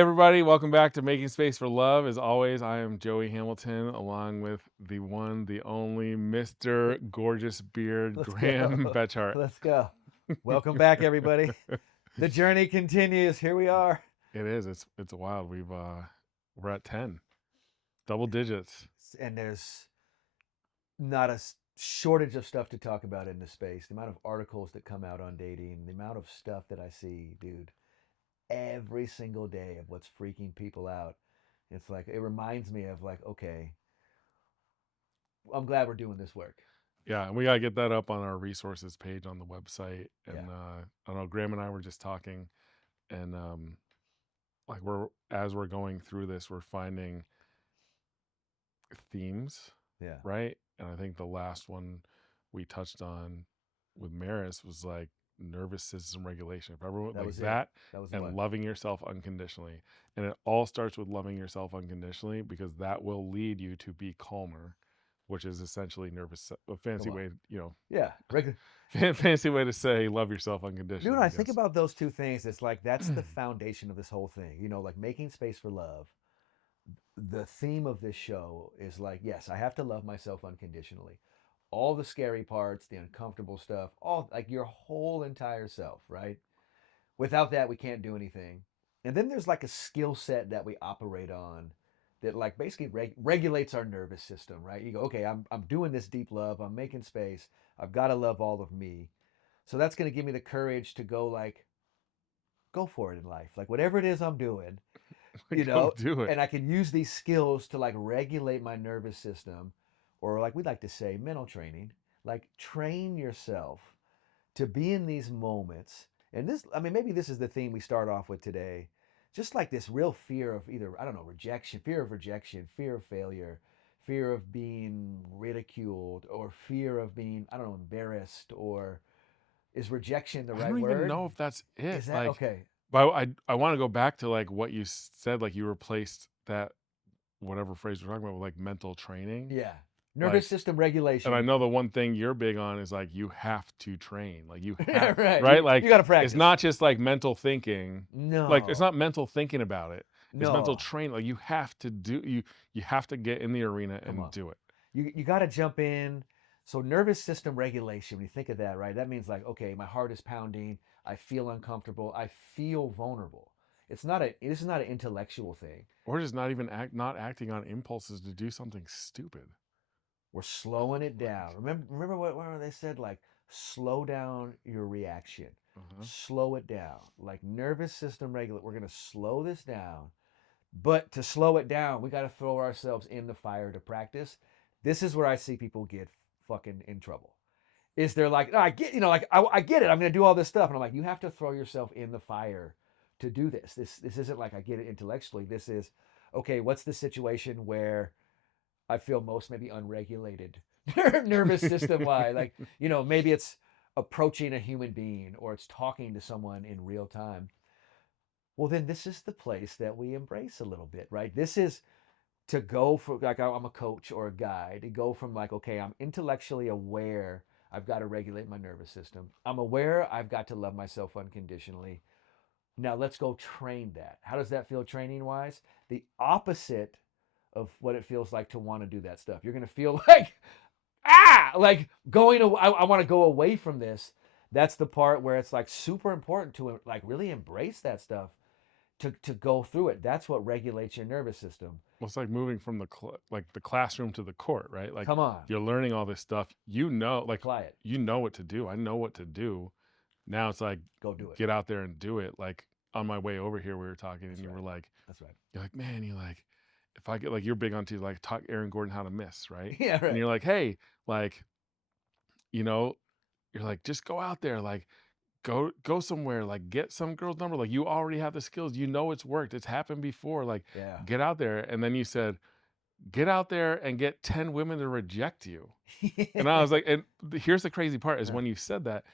everybody, welcome back to Making Space for Love. As always, I am Joey Hamilton, along with the one, the only Mr. Gorgeous Beard, Let's Graham go. Betchart. Let's go. Welcome back, everybody. The journey continues. Here we are. It is. It's wild. We're at 10, double digits. And there's not a shortage of stuff to talk about in this space. The amount of articles that come out on dating, the amount of stuff that I see, dude, every single day of what's freaking people out. It's like, it reminds me of like, okay, I'm glad we're doing this work. Yeah, and we gotta get that up on our resources page on the website. Yeah. And I don't know, Graham and I were just talking, and like as we're going through this, we're finding themes, Yeah. right? And I think the last one we touched on with Maris was like nervous system regulation. If everyone That like was it. that, That was the and one. loving yourself unconditionally. And it all starts with loving yourself unconditionally, because that will lead you to be calmer, which is essentially a fancy Come on. way, Yeah. fancy way to say love yourself Dude, unconditionally, I I think guess. about those two things. It's like that's the foundation of this whole thing. Like making space for love. The theme of this show is like, yes, I have to love myself unconditionally. All the scary parts, the uncomfortable stuff, all like your whole entire self, right? Without that, we can't do anything. And then there's like a skill set that we operate on that like basically regulates our nervous system, right? You go, okay, I'm doing this deep love. I'm making space. I've got to love all of me. So that's going to give me the courage to go like, go for it in life. Like whatever it is I'm doing, you Go know, do it. and I can use these skills to like regulate my nervous system, or like we like to say, mental training. Like train yourself to be in these moments. And this, I mean, maybe this is the theme we start off with today. Just like this real fear of either, I don't know, rejection, fear of failure, fear of being ridiculed, or fear of being, I don't know, embarrassed, or is rejection the I right don't even word? know if that's it. Is that Like, okay? but I want to go back to like what you said, like you replaced that whatever phrase we're talking about with like mental training. Yeah. Nervous Like, system and I regulation. know the one thing you're big on is like you have to train. Like you Yeah, have, right. right? You Like got to it's practice. not just like mental thinking. Like it's No, not mental thinking about it. It's mental no. train. Like you have to get in the arena Come and on. do it. You got to jump in. So nervous system regulation, when you think of that, right? That means like, okay, my heart is pounding. I feel uncomfortable. I feel vulnerable. This is not an intellectual thing. Or just not even not acting on impulses to do something stupid. We're slowing it Like, down. Remember what they said? Like, slow down your reaction. uh-huh. Slow it down. Like nervous system regulate. We're going to slow this down. But to slow it down, we got to throw ourselves in the fire to practice. This is where I see people get fucking in trouble. Is they're like, "Oh, I get, like I get it. I'm going to do all this stuff," and I'm like, you have to throw yourself in the fire to do this. This isn't like I get it intellectually. This is okay. What's the situation where I feel most maybe unregulated, nervous system wise? Like maybe it's approaching a human being or it's talking to someone in real time. Well, then this is the place that we embrace a little bit, right? This is to go for like I'm a coach or a guide to go from like, okay, I'm intellectually aware I've got to regulate my nervous system. I'm aware I've got to love myself unconditionally. Now let's go train that. How does that feel training wise? The opposite of what it feels like to want to do that stuff. You're going to feel like going I want to go away from this. That's the part where it's like super important to like really embrace that stuff to go through it. That's what regulates your nervous system. Well, it's like moving from like the classroom to the court, right? Like Come on, you're learning all this stuff. Like apply it. you know what to do. I know what to do. Now it's like Go do it. get out there and do it. Like on my way over here, we were talking, and That's you right. were like, That's right. you're like, man, you like, if I get like, you're big on to like talk Aaron Gordon how to miss, right? Yeah, And right. you're like, hey, like, you know, you're like, just go out there, like, go somewhere, like, get some girl's number. Like, you already have the skills. You know it's worked. It's happened before. Like, Yeah. get out there. And then you said, get out there and get 10 women to reject you. And I was like, and here's the crazy part is Uh, when you said that,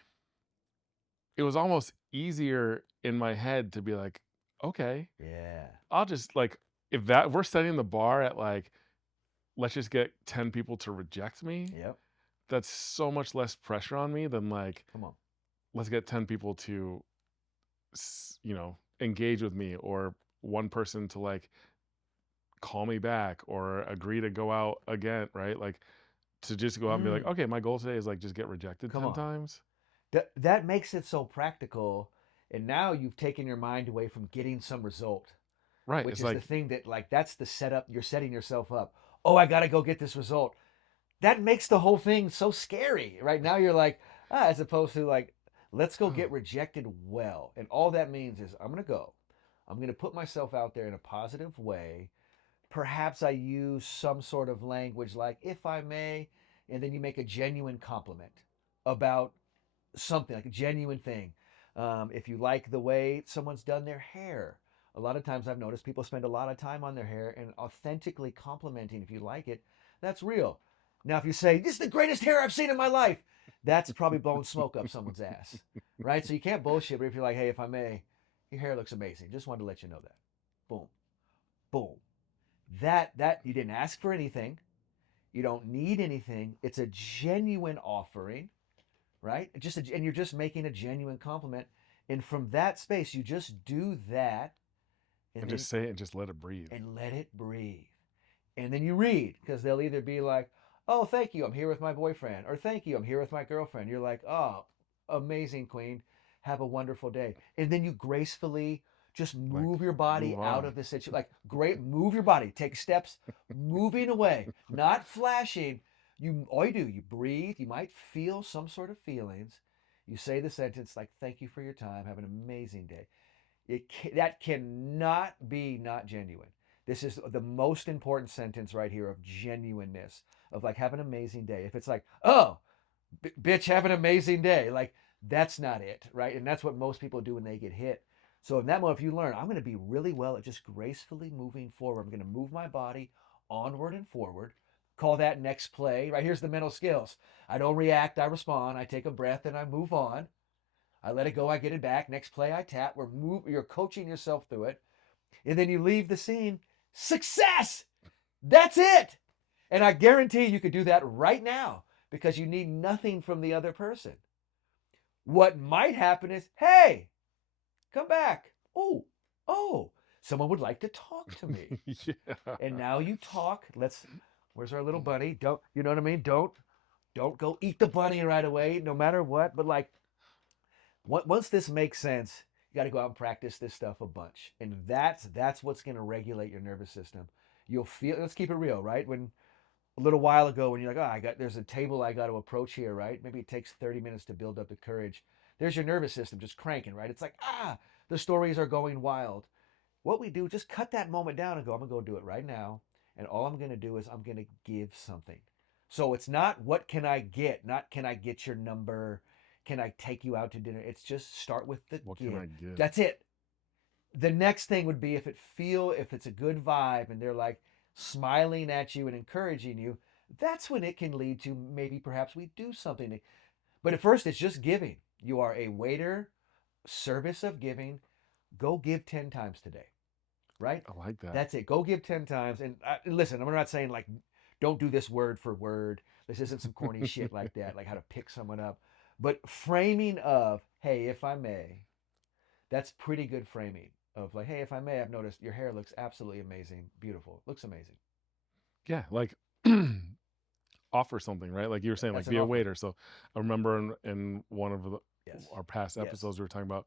it was almost easier in my head to be like, okay, yeah. I'll just like, if we're setting the bar at like, let's just get 10 people to reject me, Yep. that's so much less pressure on me than like, Come on. let's get 10 people to, engage with me or one person to like call me back or agree to go out again, right? Like to just go out and be like, Mm, okay, my goal today is like just get rejected come 10 on. times. That makes it so practical. And now you've taken your mind away from getting some result, Right. which It's is the like, thing that, like, that's the setup. You're setting yourself up. Oh, I got to go get this result. That makes the whole thing so scary. Right now, you're like, as opposed to like, let's go oh, get rejected well. And all that means is I'm going to go. I'm going to put myself out there in a positive way. Perhaps I use some sort of language like, if I may, and then you make a genuine compliment about something, like a genuine thing. If you like the way someone's done their hair, a lot of times I've noticed people spend a lot of time on their hair, and authentically complimenting, if you like it, that's real. Now, if you say, this is the greatest hair I've seen in my life, that's probably blowing smoke up someone's ass, right? So you can't bullshit, but if you're like, hey, if I may, your hair looks amazing. Just wanted to let you know that. Boom, boom. That you didn't ask for anything. You don't need anything. It's a genuine offering, right? And you're just making a genuine compliment. And from that space, you just do that, and and then just say it and just let it breathe. and let it breathe. And then you read, because they'll either be like, "Oh, thank you, I'm here with my boyfriend," or "Thank you, I'm here with my girlfriend." You're like, "Oh, amazing, queen. Have a wonderful day." And then you gracefully just Like, move your move body out on. of the situation. Like, great, move your body. Take steps, moving away, not flashing. All you do, you breathe. You might feel some sort of feelings. You say the sentence like, "Thank you for your time. Have an amazing day." That cannot be not genuine. This is the most important sentence right here of genuineness, of like, have an amazing day. If it's like, oh, bitch, have an amazing day, like, that's not it, right? And that's what most people do when they get hit. So in that moment, if you learn, I'm going to be really well at just gracefully moving forward. I'm going to move my body onward and forward. Call that next play, right? Here's the mental skills. I don't react, I respond. I take a breath and I move on. I let it go, I get it back. Next play, I tap. You're coaching yourself through it. And then you leave the scene. Success! That's it. And I guarantee you could do that right now because you need nothing from the other person. What might happen is, hey, come back. Oh, someone would like to talk to me. Yeah. And now you talk. Where's our little bunny? Don't, you know what I mean? Don't go eat the bunny right away, no matter what. But like, once this makes sense, you got to go out and practice this stuff a bunch, and that's what's going to regulate your nervous system. You'll feel. Let's keep it real, right? When a little while ago, when you're like, oh, there's a table I got to approach here, right? Maybe it takes 30 minutes to build up the courage. There's your nervous system just cranking, right? It's like, the stories are going wild. What we do, just cut that moment down and go, I'm gonna go do it right now, and all I'm gonna do is I'm gonna give something. So it's not what can I get, not can I get your number, can I take you out to dinner. It's just start with the What can give. I get? That's it. The next thing would be if it's a good vibe and they're like smiling at you and encouraging you, that's when it can lead to maybe perhaps we do something. But at first it's just giving. You are a waiter, service of giving. Go give 10 times today, right? I like that. That's it. Go give 10 times. And listen, I'm not saying like, don't do this word for word. This isn't some corny shit like that, like how to pick someone up. But framing of, hey, if I may, that's pretty good framing of like, hey, if I may, I've noticed your hair looks absolutely amazing. Beautiful. Looks amazing. Yeah. Like, offer something, right? Like you were saying, like That's an be a offering. waiter. So I remember in one of Yes. our past Yes. episodes, we were talking about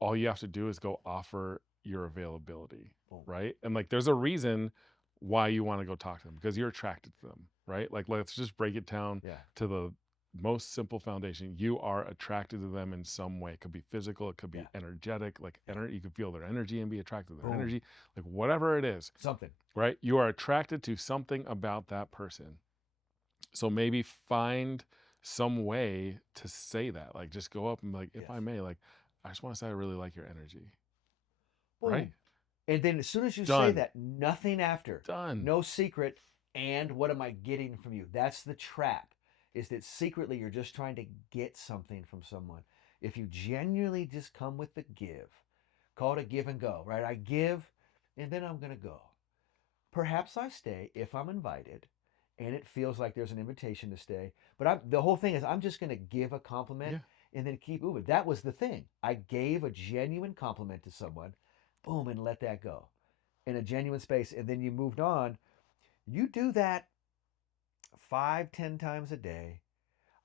all you have to do is go offer your availability, Boom. right? And like there's a reason why you want to go talk to them because you're attracted to them, right? Like let's just break it down Yeah. to the most simple foundation. You are attracted to them in some way. It could be physical, it could Yeah. be energetic, like Yeah. you can feel their energy and be attracted to their Boom. energy, like whatever it is, Something. right? You are attracted to something about that person. So maybe find some way to say that. Like just go up and be like, if Yes. I may, like, I just want to say I really like your energy. Right? Boom. And then as soon as you say Done. that, nothing after, Done. no secret. And what am I getting from you? That's the trap, is that secretly you're just trying to get something from someone. If you genuinely just come with the give, call it a give and go, right? I give and then I'm going to go. Perhaps I stay if I'm invited and it feels like there's an invitation to stay. But the whole thing is I'm just going to give a compliment Yeah. and then keep moving. That was the thing. I gave a genuine compliment to someone. boom, and let that go in a genuine space. And then you moved on. You do that 5, 10 times a day.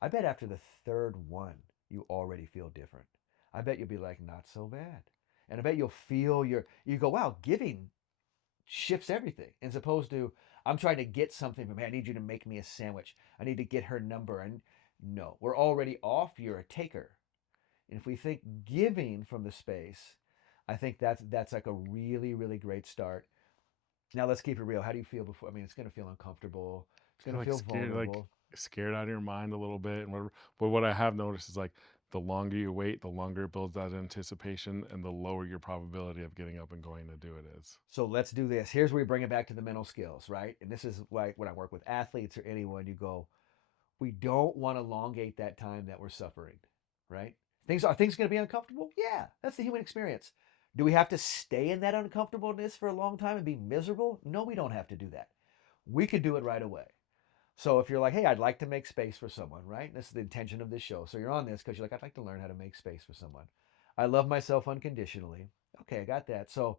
I bet after the third one, you already feel different. I bet you'll be like, not so bad. And I bet you'll feel you go, wow, giving shifts everything. As opposed to, I'm trying to get something from me. I need you to make me a sandwich. I need to get her number. And no, we're already off. You're a taker. And if we think giving from the space, I think that's like a really, really great start. Now let's keep it real. How do you feel before? I mean, it's going to feel uncomfortable. It's going You're to like feel scared, like vulnerable. scared out of your mind a little bit and whatever. But what I have noticed is like the longer you wait, the longer it builds that anticipation and the lower your probability of getting up and going to do it is. So let's do this. Here's where we bring it back to the mental skills, right? And this is why when I work with athletes or anyone, you go, we don't want to elongate that time that we're suffering, right? Things going to be uncomfortable? Yeah, that's the human experience. Do we have to stay in that uncomfortableness for a long time and be miserable? No, we don't have to do that. We could do it right away. So if you're like, hey, I'd like to make space for someone, right? This is the intention of this show. So you're on this because you're like, I'd like to learn how to make space for someone. I love myself unconditionally. Okay, I got that. So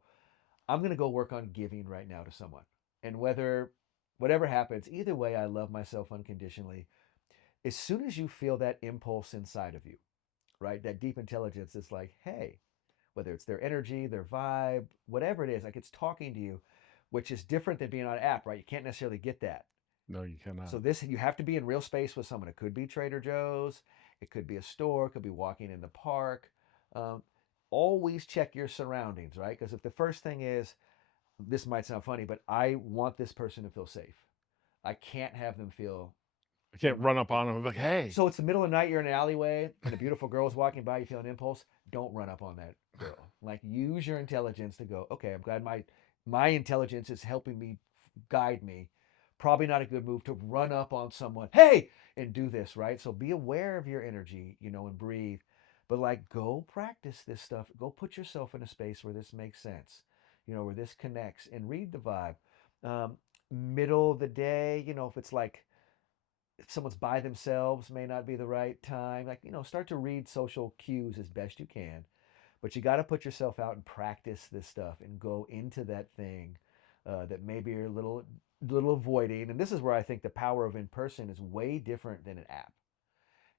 I'm going to go work on giving right now to someone. And whatever happens, either way, I love myself unconditionally. As soon as you feel that impulse inside of you, right? That deep intelligence is like, hey, whether it's their energy, their vibe, whatever it is, like it's talking to you, which is different than being on an app, right? You can't necessarily get that. No, you So cannot. this you have to be in real space with someone. It could be Trader Joe's, it could be a store, it could be walking in the park. Um, Always check your surroundings, right? Because if the first thing is, this might sound funny, but I want this person to feel safe. I can't have them feel. I can't run up on them and be like, hey. So it's the middle of the night, you're in an alleyway, and a beautiful girl's walking by, you feel an impulse. Don't run up on that girl. Like use your intelligence to go, okay, I'm glad my intelligence is helping me guide me. Probably not a good move to run up on someone, hey, and do this, right? So be aware of your energy, and breathe. But like go practice this stuff. Go put yourself in a space where this makes sense, where this connects and read the vibe. Um, Middle of the day, if it's like if someone's by themselves may not be the right time. Like, start to read social cues as best you can. But you got to put yourself out and practice this stuff and go into that thing that maybe you're a little avoiding. And this is where I think the power of in person is way different than an app.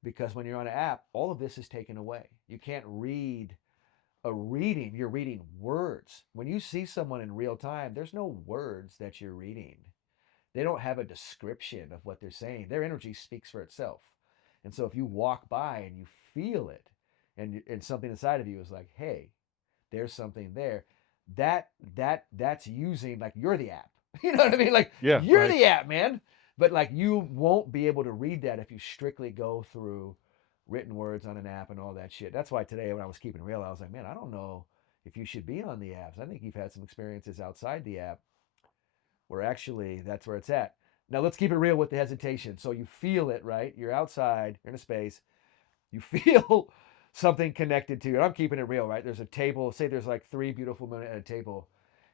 Because when you're on an app, all of this is taken away. You can't read a reading, you're reading words. When you see someone in real time, there's no words that you're reading. They don't have a description of what they're saying. Their energy speaks for itself. And so if you walk by and you feel it, and something inside of you is like, hey, there's something there, that's using like you're the app. You know what I mean? Like Yeah, you're right. the app, man. But like you won't be able to read that if you strictly go through written words on an app and all that shit. That's why today when I was keeping real, I was like, man, I don't know if you should be on the apps. I think you've had some experiences outside the app where actually that's where it's at. Now let's keep it real with the hesitation. So you feel it, right? You're outside, you're in a space, you feel something connected to you. And I'm keeping it real, right? There's a table, say there's like three beautiful women at a table.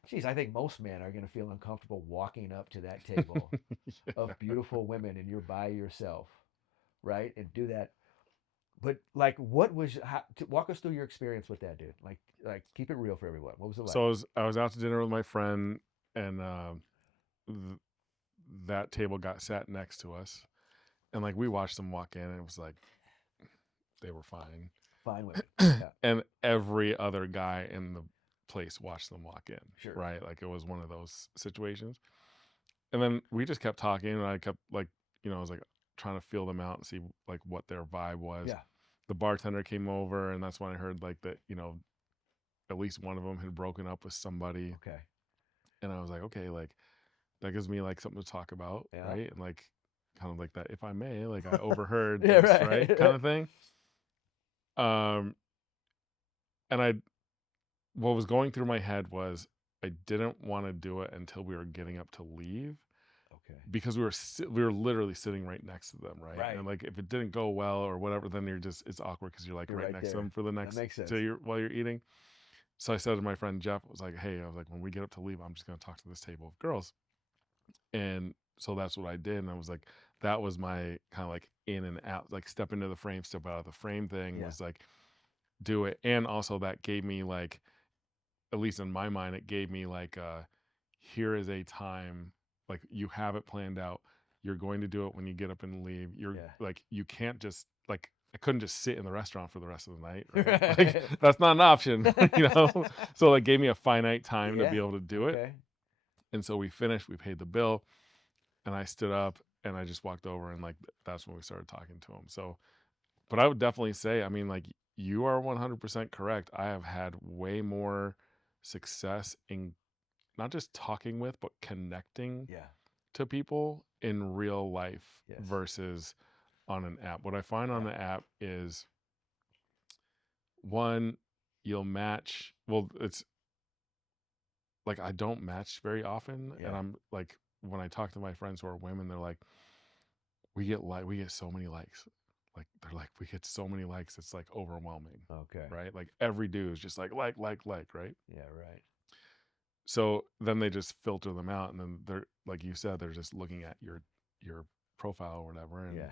Geez, I think most men are going to feel uncomfortable walking up to that table of beautiful women and you're by yourself, right? And do that. But like, walk us through your experience with that, dude? Like, keep it real for everyone. What was it So like? I was out to dinner with my friend, and th- that table got sat next to us, and like we watched them walk in, and it was like they were fine, Fine women. Yeah, and every other guy in the place watched them walk in, sure. right? Like it was one of those situations. And then we just kept talking, and I kept like, I was like trying to feel them out and see like what their vibe was. Yeah. The bartender came over, and that's when I heard like that, at least one of them had broken up with somebody, Okay. and I was like, okay, like that gives me like something to talk about, Yeah. right? And like kind of like that, if I may, like I overheard Yeah, this, right? Kind right. of thing. Um, and I what was going through my head was I didn't want to do it until we were getting up to leave Okay. because we were literally sitting right next to them, right? And Right. like if it didn't go well or whatever, then it's awkward because you're like You're right right next to them there. for the That next makes to sense. your while you're eating. So I said to my friend Jeff, I was like, hey, I was like, when we get up to leave, I'm just gonna talk to this table of girls. And so that's what I did. And I was like, that was my kind of like in and out, like step into the frame, step out of the frame thing Yeah. was like do it. And also that gave me like at least in my mind, it gave me like here is a time, like you have it planned out. You're going to do it when you get up and leave. You're Yeah. like, you can't just like, I couldn't just sit in the restaurant for the rest of the night, right? Like Right. that's not an option, you know? So it gave me a finite time to be Yeah. able to do it. Okay. And so we finished, we paid the bill, and I stood up and I just walked over and like that's when we started talking to him. So, but I would definitely say, I mean, like you are 100% correct. I have had way more success in not just talking with, but connecting Yeah. to people in real life Yes. versus on an app. What I find on Yeah. the app is one, you'll match, well, it's like I don't match very often. And Yeah. I'm like, when I talk to my friends who are women, they're like, we get so many likes. Like they're like, we get so many likes, it's like overwhelming. Okay. Right? Like every dude is just like, right? Yeah. Right. So then they just filter them out, and then they're like you said, they're just looking at your profile or whatever, and Yeah.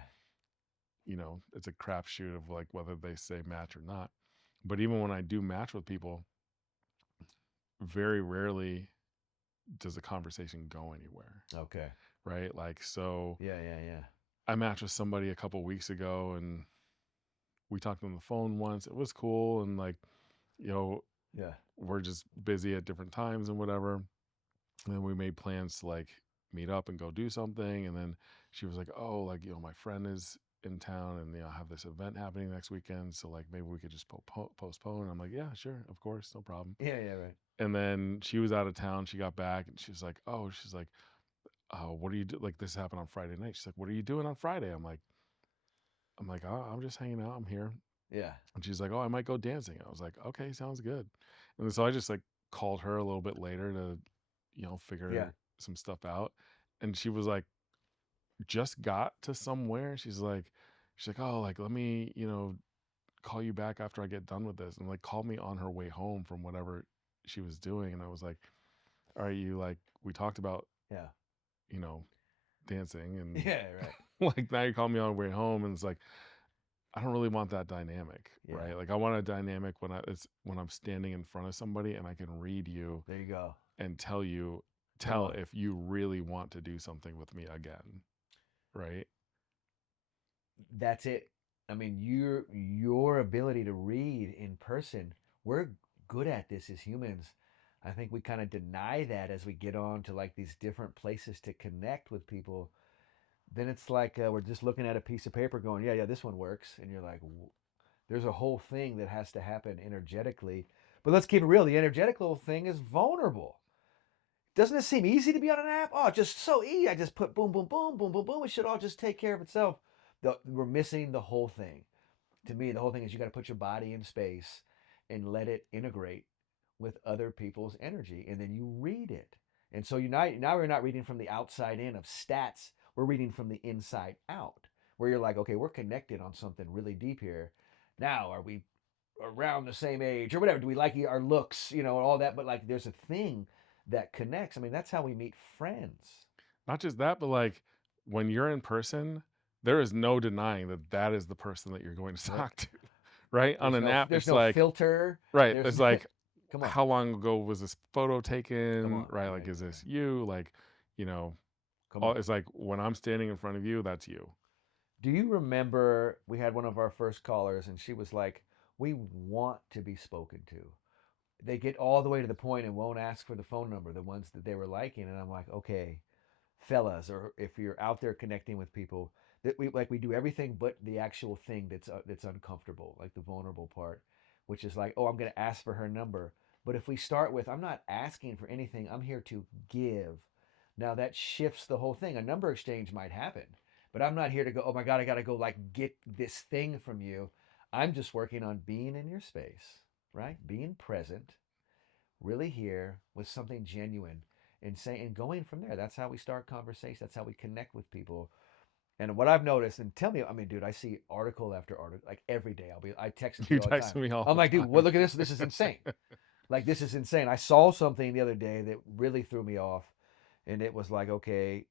it's a crapshoot of like whether they say match or not. But even when I do match with people, very rarely does the conversation go anywhere, Okay. right? Like so, Yeah. Yeah. Yeah. I matched with somebody a couple weeks ago, and we talked on the phone once. It was cool, and like you know, Yeah. we're just busy at different times and whatever. And then we made plans to like meet up and go do something. And then she was like, "Oh, like my friend is in town, and I have this event happening next weekend. So like maybe we could just postpone." And I'm like, "Yeah, sure, of course, no problem." Yeah. Yeah. Right. And then she was out of town. She got back, and she's like, "Oh, she's like, what do you do?" Like this happened on Friday night. She's like, "What are you doing on Friday?" I'm like, "Oh, I'm just hanging out. I'm here." Yeah. And she's like, "Oh, I might go dancing." I was like, "Okay, sounds good." And then so I just like called her a little bit later to, Yeah. figure some stuff out. And she was like, just got to somewhere. She's like, "Oh, like let me, call you back after I get done with this." And like called me on her way home from whatever she was doing. And I was like, "All right, you like we talked about, Yeah. you know, dancing and Yeah. Right. like now you call me on the way home." And it's like I don't really want that dynamic, Yeah. right? Like I want a dynamic when I'm standing in front of somebody and I can read you There you go. and Come tell on. if you really want to do something with me again, right? That's it. I mean, your ability to read in person, we're good at this as humans. I think we kind of deny that as we get on to like these different places to connect with people. Then it's like we're just looking at a piece of paper going, yeah, yeah, this one works. And you're like, there's a whole thing that has to happen energetically. But let's keep it real. The energetical thing is vulnerable. Doesn't it seem easy to be on an app? Oh, just so easy. I just put boom, boom, boom, boom, boom, boom. It should all just take care of itself. We're missing the whole thing. To me, the whole thing is you got to put your body in space and let it integrate with other people's energy, and then you read it. And so now we're not reading from the outside in of stats. We're reading from the inside out, where you're like, okay, we're connected on something really deep here. Now, are we around the same age or whatever? Do we like our looks, all that? But like, there's a thing that connects. I mean, that's how we meet friends. Not just that, but like when you're in person, there is no denying that that is the person that you're going to Nope. talk to, right? On an app, There's it's no like, filter. right, There's it's like, come on, how long ago was this photo come taken, on. right? Yeah, Like, is yeah, yeah. this you? Like, you know, Come on. it's like when I'm standing in front of you, that's you. Do you remember we had one of our first callers and she was like, "We want to be spoken to." They get all the way to the point and won't ask for the phone number, the ones that they were liking. And I'm like, okay, fellas, or if you're out there connecting with people, that we do everything but the actual thing that's uncomfortable, like the vulnerable part, which is like, oh, I'm going to ask for her number. But if we start with, I'm not asking for anything, I'm here to give. Now that shifts the whole thing. A number exchange might happen, but I'm not here to go, oh my God, I got to go like get this thing from you. I'm just working on being in your space, right? Being present, really here with something genuine and saying and going from there. That's how we start conversations. That's how we connect with people. And what I've noticed, and tell me, I mean, dude, I see article after article, like every day. I text it to You you all the time. text me all I'm the like, dude, well, time. look at this. This is insane. Like, this is insane. I saw something the other day that really threw me off. And it was like, okay,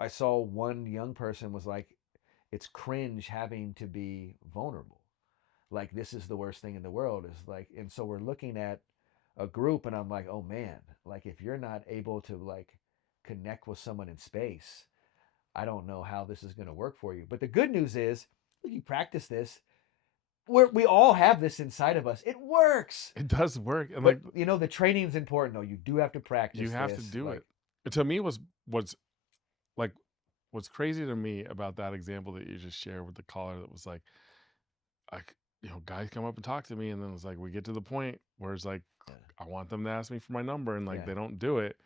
I saw one young person was like, it's cringe having to be vulnerable. Like, this is the worst thing in the world. Is like, and so we're looking at, a group, and I'm like, oh man, like if you're not able to like connect with someone in space, I don't know how this is going to work for you. But the good news is, you practice this. We all have this inside of us. It works. It does work, and like But you know, the training's important though. You do have to you practice have to this. do Like, it. And to me, was like what's crazy to me about that example that you just shared with the caller that was like, like guys come up and talk to me, and then it's like we get to the point where it's like yeah, I want them to ask me for my number, and like yeah, they don't do it.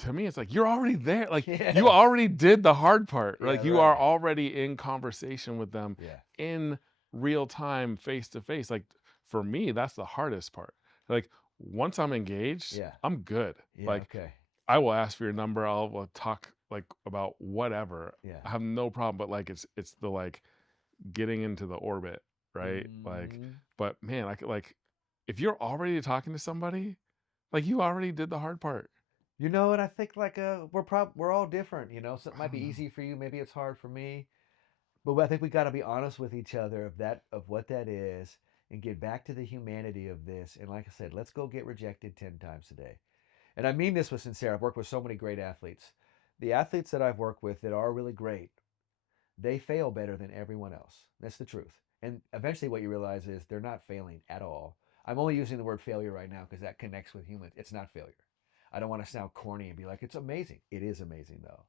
To me, it's like you're already there. Like you yeah, already did the hard part. yeah, Like you are right, already in conversation with them yeah, in real time, face to face. Like for me, that's the hardest part. Like once I'm engaged, yeah, I'm good. yeah. Like Okay, I will ask for your number. Will talk like about whatever. yeah. I have no problem. But like it's the like getting into the orbit, right? Like, Mm. but man, I could like if you're already talking to somebody, like you already did the hard part. You know, and I think like we're all different. You know, so it I might be don't know. easy for you, maybe it's hard for me. But I think we got to be honest with each other of what that is, and get back to the humanity of this. And like I said, let's go get rejected 10 times a day. And I mean this with sincerity. I've worked with so many great athletes. The athletes that I've worked with that are really great, they fail better than everyone else. That's the truth. And eventually, what you realize is they're not failing at all. I'm only using the word failure right now because that connects with humans. It's not failure. I don't want to sound corny and be like, it's amazing. It is amazing, though.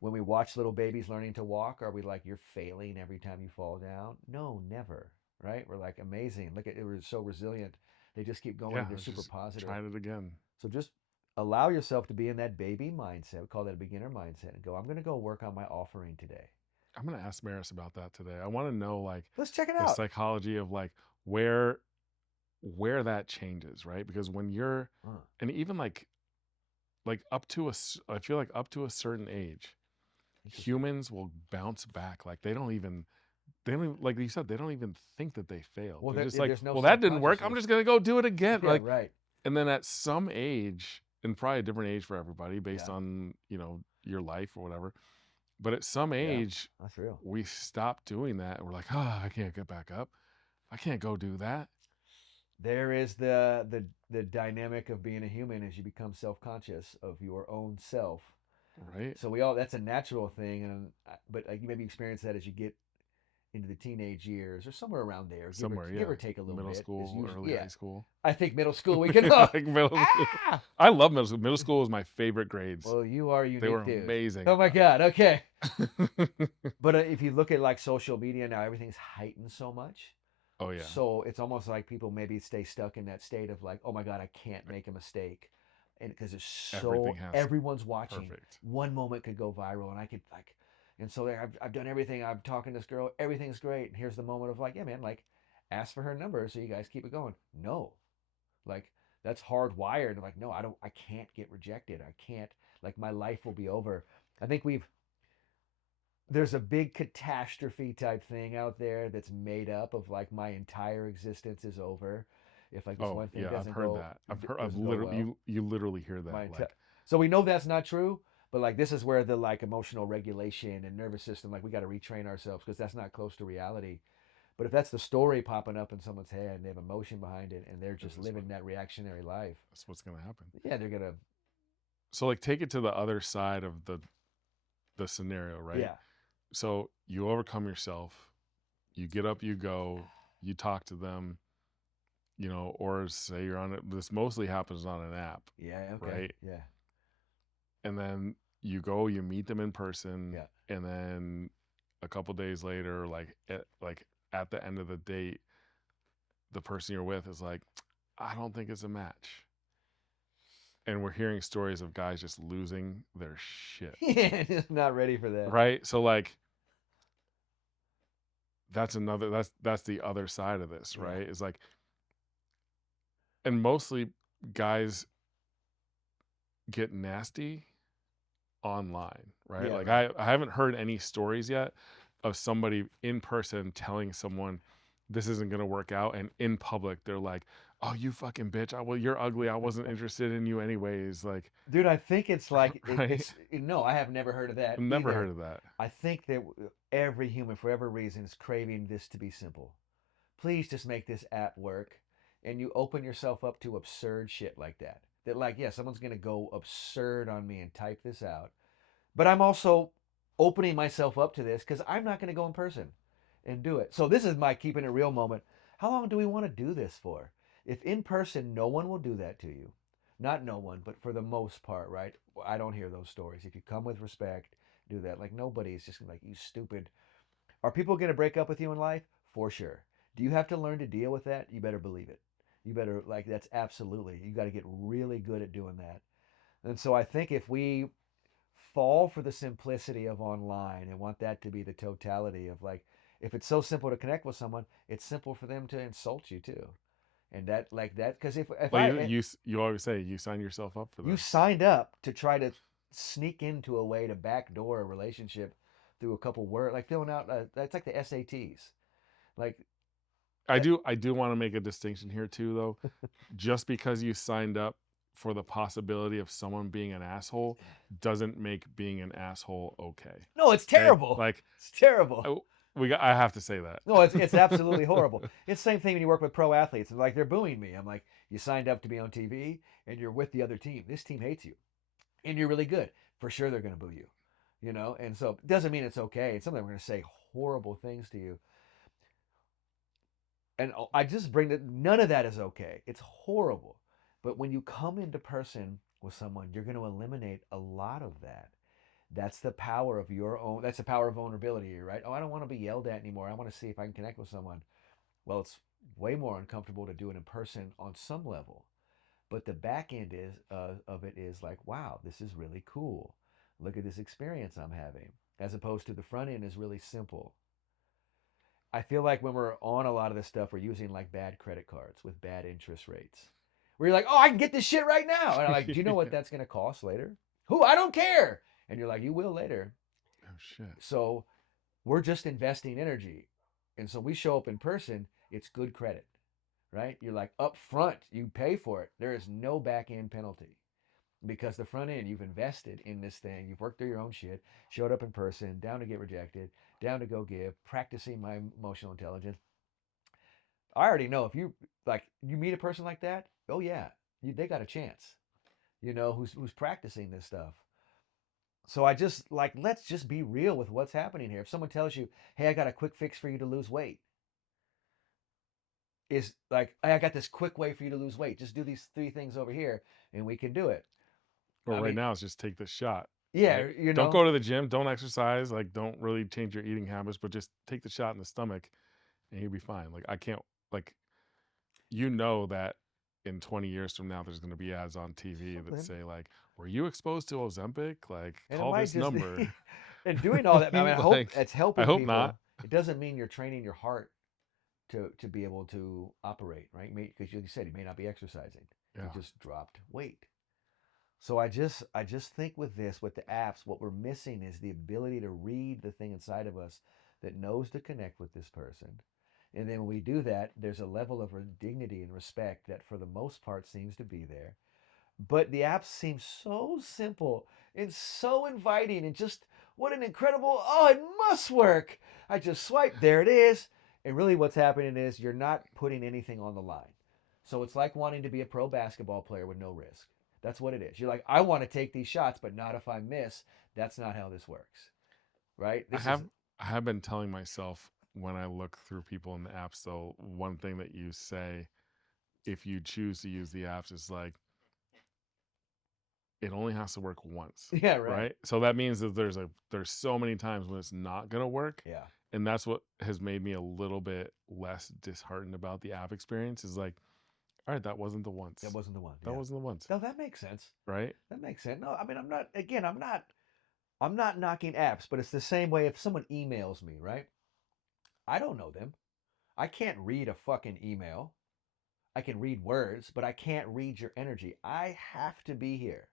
When we watch little babies learning to walk, are we like, you're failing every time you fall down? No, never. Right? We're like, amazing. Look at it, we're so resilient. They just keep going Yeah, and they're it's super just positive. trying it again. So just allow yourself to be in that baby mindset. We call that a beginner mindset, and go, I'm going to go work on my offering today. I'm gonna ask Maris about that today. I want to know like Let's check it the out. psychology of like where where that changes, right? Because when you're Uh, and even like up to I feel like up to a certain age, Interesting. humans will bounce back. Like they don't even, like you said, they don't even think that they failed. Well, They're just yeah, like, there's no well, that self didn't work. I'm consciousness. just gonna go do it again. Yeah, Like, right. and then at some age, and probably a different age for everybody based Yeah, on your life or whatever. But at some yeah, age, that's real. we stop doing that. And we're like, I can't get back up. I can't go do that. There is the dynamic of being a human as you become self conscious of your own self. Right? So we all that's a natural thing, and but like you maybe experience that as you get into the teenage years or somewhere around there, Somewhere, give yeah. or take a little Middle bit is school, usually early yeah. high school. I think middle school we can oh, Like middle school. ah I love middle school. Middle school was my favorite grades. well you are a They were unique dude. amazing. Oh my god, okay. But if you look at like social media now, everything's heightened so much. Oh yeah. So it's almost like people maybe stay stuck in that state of like, oh my god, I can't make a mistake, and because it's Everything so has to be everyone's watching, perfect. one moment could go viral, and I could like, and so I've done everything. I'm talking to this girl, everything's great, and here's the moment of like, yeah, man, like, ask for her number so you guys keep it going. No, like that's hardwired. Like, no, I can't get rejected. I can't. Like my life will be over. I think there's a big catastrophe type thing out there that's made up of like my entire existence is over if like this Oh one thing yeah, I've heard that. I've doesn't go literally well. you literally hear My that entire like so we know that's not true, but like this is where the like emotional regulation and nervous system like we got to retrain ourselves because that's not close to reality. But if that's the story popping up in someone's head and they have emotion behind it and they're this just is what living that reactionary life, that's what's gonna happen. yeah, they're gonna So like take it to the other side of the scenario, right? yeah So you overcome yourself, you get up, you go, you talk to them, or say you're on it. This mostly happens on an app, yeah okay right? yeah And then you go, you meet them in person, yeah and then a couple days later, like at the end of the date, the person you're with is like, I don't think it's a match. And we're hearing stories of guys just losing their shit. yeah just not ready for that Right? So like that's the other side of this, yeah right? Is like and mostly guys get nasty online, right? yeah Like right I haven't heard any stories yet of somebody in person telling someone this isn't gonna work out, and in public they're like, "Oh, you fucking bitch! Well, you're ugly. I wasn't interested in you anyways." Like, Dude, I think it's like right? no, I have never heard of that I've never heard either. of that. I think that every human, for whatever reason, is craving this to be simple. Please just make this app work. and you open yourself up to absurd shit like that. That like, yeah, someone's gonna go absurd on me and type this out, but I'm also opening myself up to this because I'm not gonna go in person and do it. So this is my keeping it real moment. How long do we want to do this for? If in person, no one will do that to you. Not no one, but for the most part, right? I don't hear those stories. If you come with respect, do that. Like nobody's just like, you stupid. Are people going to break up with you in life? For sure. Do you have to learn to deal with that? You better believe it. You better, like, that's absolutely, you got to get really good at doing that. And so I think if we fall for the simplicity of online and want that to be the totality of like, if it's so simple to connect with someone, it's simple for them to insult you too. And that, like that, because if Well, I, you always say you sign yourself up for you this. signed up to try to sneak into a way to backdoor a relationship through a couple words, like filling out, that's like the SATs. Like, I do want to make a distinction here too, though. Just because you signed up for the possibility of someone being an asshole doesn't make being an asshole okay. no, it's Okay, terrible. like It's terrible. I, I have to say that. No, it's absolutely horrible. It's the same thing when you work with pro athletes. It's like they're booing me. I'm like, you signed up to be on TV and you're with the other team. This team hates you, and you're really good. For sure, they're going to boo you. You know, and so it doesn't mean it's okay. It's something we're going to say horrible things to you. And I just bring that. None of that is okay. It's horrible. But when you come into person with someone, you're going to eliminate a lot of that. That's the power of your own. That's the power of vulnerability, right? Oh, I don't want to be yelled at anymore. I want to see if I can connect with someone. Well, it's way more uncomfortable to do it in person on some level. But the back end is of it is like, wow, this is really cool. Look at this experience I'm having. As opposed to the front end is really simple. I feel like when we're on a lot of this stuff, we're using like bad credit cards with bad interest rates. Where you're like, oh, I can get this shit right now. And I'm like, do you know what that's going to cost later? Who? I don't care. And you're like, you will later. Oh shit. So we're just investing energy. And so we show up in person, it's good credit, right? You're like up front, you pay for it. There is no back end penalty because the front end, you've invested in this thing. You've worked through your own shit, showed up in person, down to get rejected, down to go give, practicing my emotional intelligence. I already know if you like you meet a person like that, oh yeah, they got a chance. You know who's practicing this stuff. So I just like let's just be real with what's happening here. If someone tells you, "Hey, I got a quick fix for you to lose weight," is like, "Hey, I got this quick way for you to lose weight. Just do these three things over here, and we can do it." Or I right mean, now, it's just take this shot. yeah, Like, you don't know, go to the gym, don't exercise, like, don't really change your eating habits, but just take the shot in the stomach, and you'll be fine. Like, I can't, like, that in 20 years from now, there's going to be ads on TV that something, say, like, were you exposed to Ozempic? Like, and it call might this just number. and doing all that. I mean, I hope Like, it's I helping hope not. people. It doesn't mean you're training your heart to be able to operate, right? Because you said he may not be exercising. He Yeah. just dropped weight. So I just think with this, with the apps, what we're missing is the ability to read the thing inside of us that knows to connect with this person. And then when we do that, there's a level of dignity and respect that for the most part seems to be there. But the apps seem so simple and so inviting and just what an incredible, oh, it must work. I just swipe, there it is. And really what's happening is you're not putting anything on the line. So it's like wanting to be a pro basketball player with no risk. That's what it is. You're like, I want to take these shots, but not if I miss. That's not how this works, right? I This is, have I have been telling myself when I look through people in the apps, though, one thing that you say if you choose to use the apps is like it only has to work once, yeah, right. right? So that means that there's so many times when it's not gonna work, Yeah, and that's what has made me a little bit less disheartened about the app experience. Is like, all right, that wasn't the that once, wasn't the one. that Yeah. wasn't the once, No, that makes sense. right? That makes sense. No, I mean, I'm not knocking apps, but it's the same way if someone emails me, right? I don't know them. I can't read a fucking email. I can read words, but I can't read your energy. I have to be here.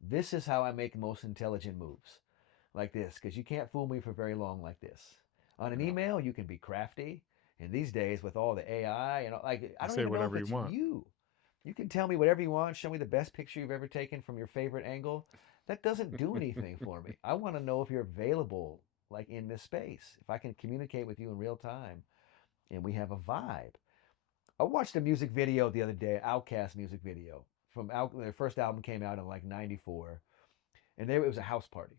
This is how I make most intelligent moves. Like this, because you can't fool me for very long like this. On an Yeah, email, you can be crafty. And these days, with all the AI, like I you don't say even know if whatever you it's want. you. You can tell me whatever you want. Show me the best picture you've ever taken from your favorite angle. That doesn't do anything for me. I want to know if you're available, like in this space. If I can communicate with you in real time and we have a vibe. I watched a music video the other day, Outkast music video from their first album came out in like '94, and it was a house party,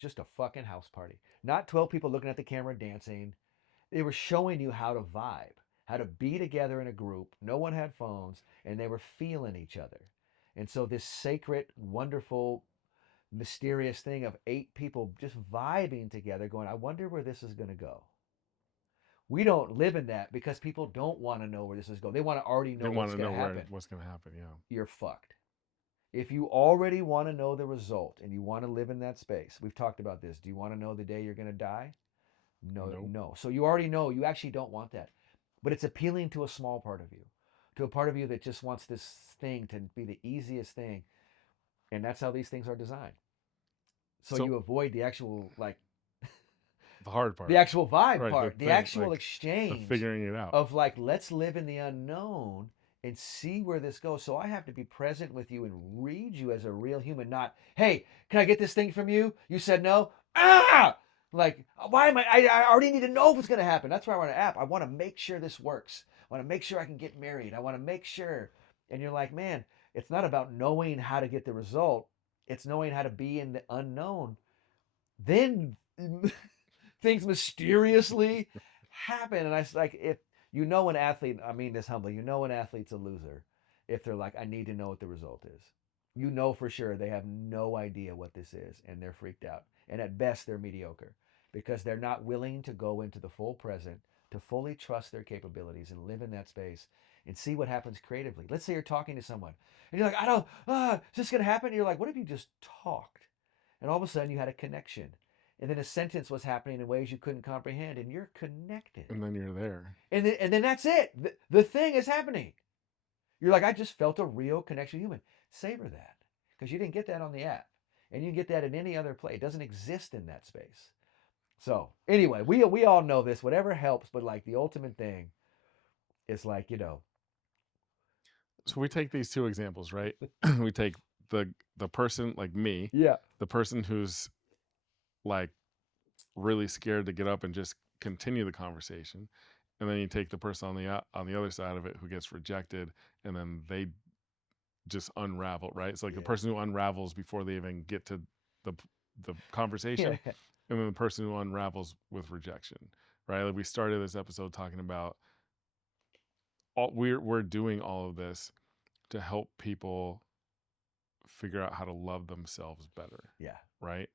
just a fucking house party. Not 12 people looking at the camera dancing. They were showing you how to vibe, how to be together in a group. No one had phones, and they were feeling each other. And so this sacred, wonderful, mysterious thing of 8 people just vibing together, going, I wonder where this is going to go. We don't live in that because people don't want to know where this is going. They want to already They know want what's to going know to happen. what's going to happen. Yeah. You're fucked. If you already want to know the result and you want to live in that space, we've talked about this. Do you want to know the day you're going to die? No, Nope. no. So you already know you actually don't want that. But it's appealing to a small part of you, to a part of you that just wants this thing to be the easiest thing. And that's how these things are designed. So So you avoid the actual, like, the hard the part, actual vibe right? The part, the thing, actual like the exchange figuring it out. of, like, let's live in the unknown and see where this goes. So I have to be present with you and read you as a real human, not, hey, can I get this thing from you? You said no. Ah! Like, why am I already need to know what's going to happen. That's why I want an app. I want to make sure this works. I want to make sure I can get married. I want to make sure. And you're like, man, it's not about knowing how to get the result. It's knowing how to be in the unknown. Then things mysteriously happen. And I like, if you know an athlete, I mean this humbly, you know an athlete's a loser if they're like, I need to know what the result is. You know for sure they have no idea what this is and they're freaked out. And at best, they're mediocre because they're not willing to go into the full present, to fully trust their capabilities and live in that space and see what happens creatively. Let's say you're talking to someone and you're like, I don't, is this going to happen? And you're like, what if you just talked? And all of a sudden you had a connection. And then a sentence was happening in ways you couldn't comprehend, and you're connected. And then you're there. And then that's it. The thing is happening. You're like, I just felt a real connection with human. Savor that because you didn't get that on the app, and you can get that in any other play. It doesn't exist in that space. So anyway, we all know this. Whatever helps, but like the ultimate thing is like So we take these two examples, right? We take the person like me, yeah, the person who's like really scared to get up and just continue the conversation, and then you take the person on the other side of it who gets rejected, and then they just unravel, right? It's like the yeah, person who unravels before they even get to the the yeah, conversation, and then the person who unravels with rejection, right? Like we started this episode talking about we're doing all of this to help people figure out how to love themselves better, yeah. right?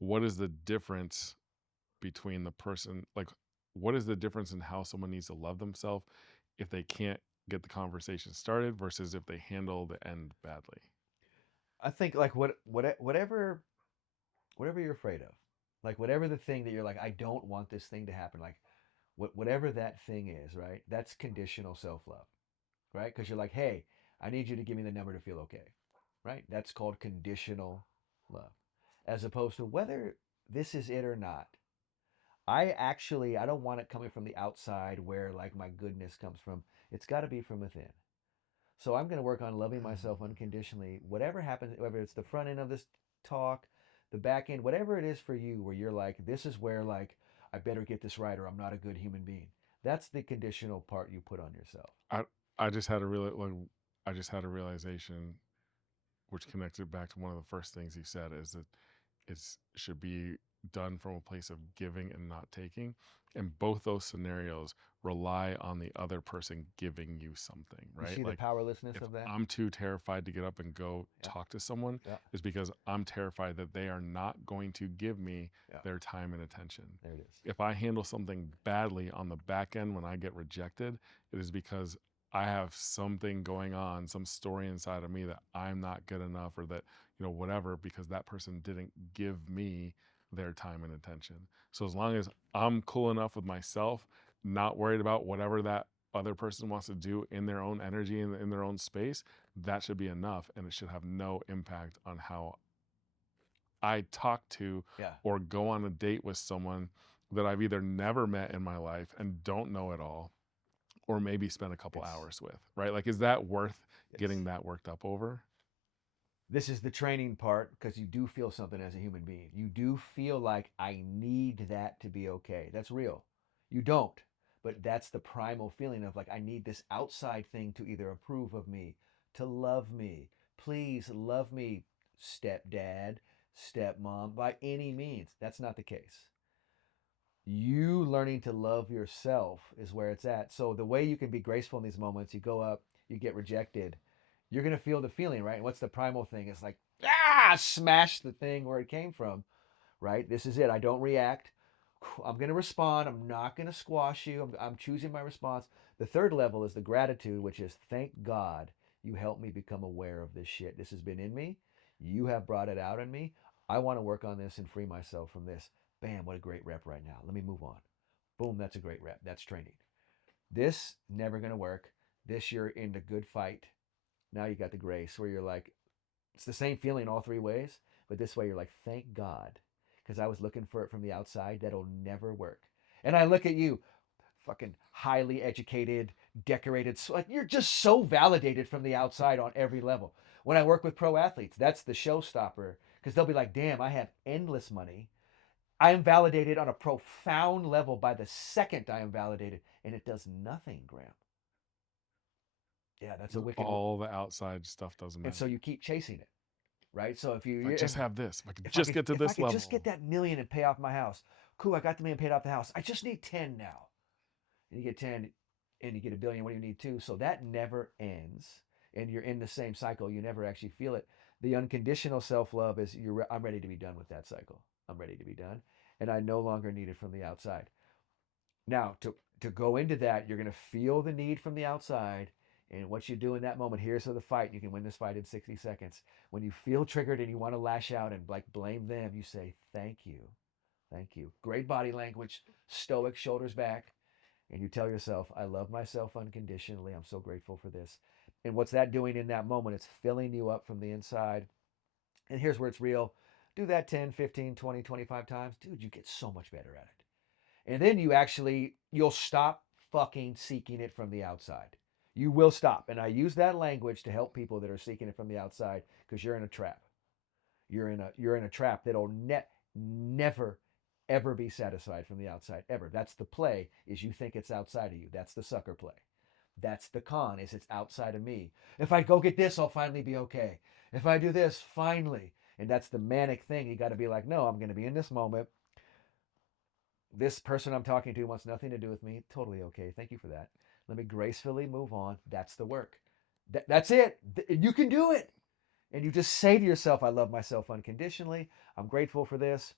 What is the difference between the person, like, what is the difference in how someone needs to love themselves if they can't get the conversation started versus if they handle the end badly? I think like whatever you're afraid of, like whatever the thing that you're like, I don't want this thing to happen. Like whatever that thing is, right? That's conditional self love, right? Because you're like, hey, I need you to give me the number to feel okay, right? That's called conditional love, as opposed to whether this is it or not. I don't want it coming from the outside where like my goodness comes from. It's got to be from within. So I'm going to work on loving myself unconditionally. Whatever happens, whether it's the front end of this talk, the back end, whatever it is for you, where you're like, this is where like I better get this right or I'm not a good human being. That's the conditional part you put on yourself. I I just had a really like I just had a realization which connected back to one of the first things he said is that it should be done from a place of giving and not taking. And both those scenarios rely on the other person giving you something, You right? see the Like powerlessness if of that? I'm too terrified to get up and go Yeah, talk to someone, yeah, is because I'm terrified that they are not going to give me yeah. their time and attention. There it is. If I handle something badly on the back end when I get rejected, it is because I have something going on, some story inside of me that I'm not good enough or that, whatever, because that person didn't give me their time and attention. So as long as I'm cool enough with myself, not worried about whatever that other person wants to do in their own energy and in their own space, that should be enough. And it should have no impact on how I talk to Yeah, or go on a date with someone that I've either never met in my life and don't know at all, or maybe spend a couple it's hours with, right? Like, is that worth it's getting that worked up over? this is the training part because you do feel something as a human being. You do feel like I need that to be okay. That's real. You don't. But that's the primal feeling of like, I need this outside thing to either approve of me, to love me. Please love me, stepdad, stepmom, by any means. That's not the case. You learning to love yourself is where it's at. So the way you can be graceful in these moments, you go up, you get rejected, you're gonna feel the feeling, right? And what's the primal thing? It's like, smash the thing where it came from, right? This is it. I don't react. I'm gonna respond. I'm not gonna squash you. I'm choosing my response. The third level is the gratitude, which is thank God you helped me become aware of this shit. This has been in me. You have brought it out in me. I want to work on this and free myself from this. Bam, what a great rep right now. Let me move on. Boom, that's a great rep. That's training. This never gonna work. This you're in the good fight. Now you got the grace where you're like, it's the same feeling all three ways, but this way you're like, thank God. Because I was looking for it from the outside. That'll never work. And I look at you, fucking highly educated, decorated. So like, you're just so validated from the outside on every level. When I work with pro athletes, that's the showstopper because they'll be like, damn, I have endless money. I am validated on a profound level by the second I am validated, and it does nothing, Graham. Yeah, that's a wicked. All the outside stuff doesn't And so matter. you keep chasing it, right? So if If I you, just have this, if I could if I just could, get to if I this could just get level. that million and pay off my house, cool. I got the million paid off the house. I just need 10 now, and you get 10, and you get a billion. What do you need two? So that never ends, and you're in the same cycle. You never actually feel it. The unconditional self love is I'm ready to be done with that cycle. I'm ready to be done, and I no longer need it from the outside. Now, to go into that, you're going to feel the need from the outside. And what you do in that moment, here's the fight. You can win this fight in 60 seconds. When you feel triggered and you want to lash out and like blame them, you say, thank you. Thank you. Great body language, stoic, shoulders back. And you tell yourself, I love myself unconditionally. I'm so grateful for this. And what's that doing in that moment? It's filling you up from the inside. And here's where it's real. Do that 10, 15, 20, 25 times. Dude, you get so much better at it. And then you'll stop fucking seeking it from the outside. You will stop. And I use that language to help people that are seeking it from the outside because you're in a trap. You're in a trap that'll never ever be satisfied from the outside ever. That's the play is you think it's outside of you. That's the sucker play. That's the con is it's outside of me. If I go get this, I'll finally be okay. If I do this, finally. And that's the manic thing. You got to be like, no, I'm going to be in this moment. This person I'm talking to wants nothing to do with me. Totally okay. Thank you for that. Let me gracefully move on. That's the work. That's it. You can do it. And you just say to yourself, I love myself unconditionally. I'm grateful for this.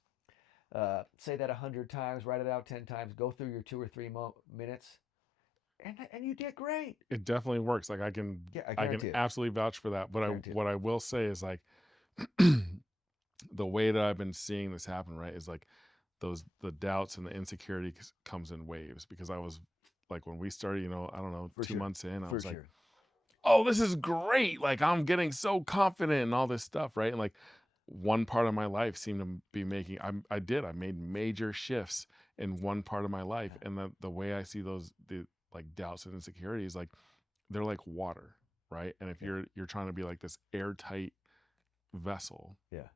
Say that 100 times, write it out 10 times, go through your 2 or 3 minutes, and you did great. It definitely works. Like Yeah, I I can guarantee it. absolutely vouch for that. But Guarantee it. what I will say is like the way that I've been seeing this happen, right, is like the doubts and the insecurity comes in waves because I was like when we started, I don't know, For two sure. months in, I For was like, sure. oh, this is great. Like I'm getting so confident and all this stuff, right? And like one part of my life seemed to be making I made major shifts in one part of my life. Yeah. And the way I see the like doubts and insecurities, like they're like water, right? And if Yeah. you're trying to be like this airtight vessel, Yeah.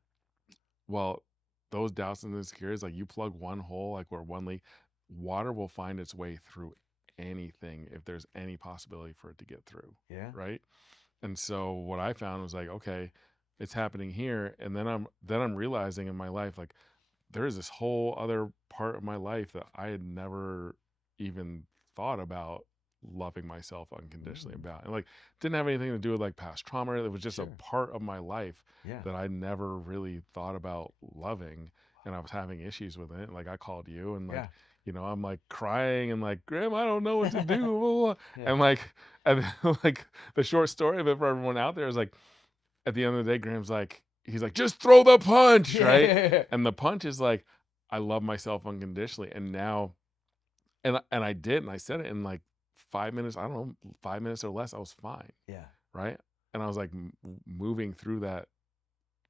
well, those doubts and insecurities, like you plug one hole, like where one leak, water will find its way through anything if there's any possibility for it to get through, Yeah. right? And so what I found was like, okay, it's happening here, and then I'm realizing in my life like there is this whole other part of my life that I had never even thought about loving myself unconditionally Mm. about. And like didn't have anything to do with like past trauma. It was just a Sure. part of my life Yeah. that I never really thought about loving, and I was having issues with it. Like I called you and like Yeah. I'm like crying and like, Graham, I don't know what to do. Blah, blah, blah. Yeah. And like, and like the short story of it for everyone out there is like, at the end of the day, Graham's like, he's like, just throw the punch, right? Yeah. And the punch is like, I love myself unconditionally. And now, and I did, and I said it in like 5 minutes, I don't know, 5 minutes or less, I was fine, Yeah. right? And I was like moving through that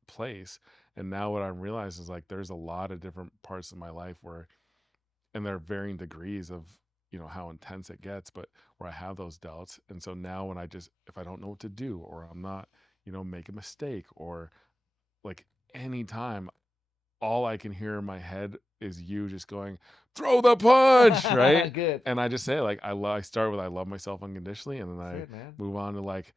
place. And now what I realize is like, there's a lot of different parts of my life where, and there are varying degrees of, how intense it gets, but where I have those doubts. And so now when if I don't know what to do, or I'm not, make a mistake, or like anytime all I can hear in my head is you just going, throw the punch, right? Good. And I just say like I start with I love myself unconditionally, and then That's I it, man. move on to like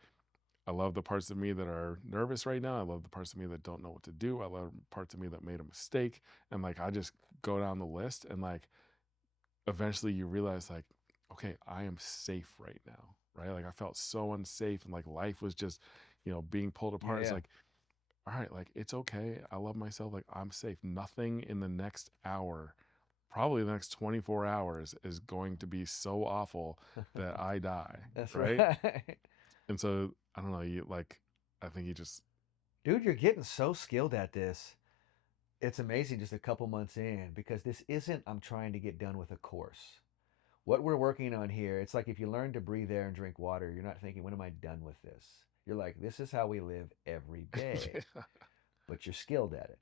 I love the parts of me that are nervous right now. I love the parts of me that don't know what to do. I love parts of me that made a mistake. And like I just go down the list, and like eventually you realize like, okay, I am safe right now. Right. Like I felt so unsafe, and like life was just, being pulled Yeah, apart. It's yeah. like, all right, like it's okay. I love myself. Like I'm safe. Nothing in the next hour, probably the next 24 hours, is going to be so awful that I die. That's Right. right. And so I don't know, you like, I think you just, Dude, you're getting so skilled at this. It's amazing just a couple months in because this isn't, I'm trying to get done with a course. What we're working on here, it's like if you learn to breathe air and drink water, you're not thinking, when am I done with this? You're like, this is how we live every day, but you're skilled at it.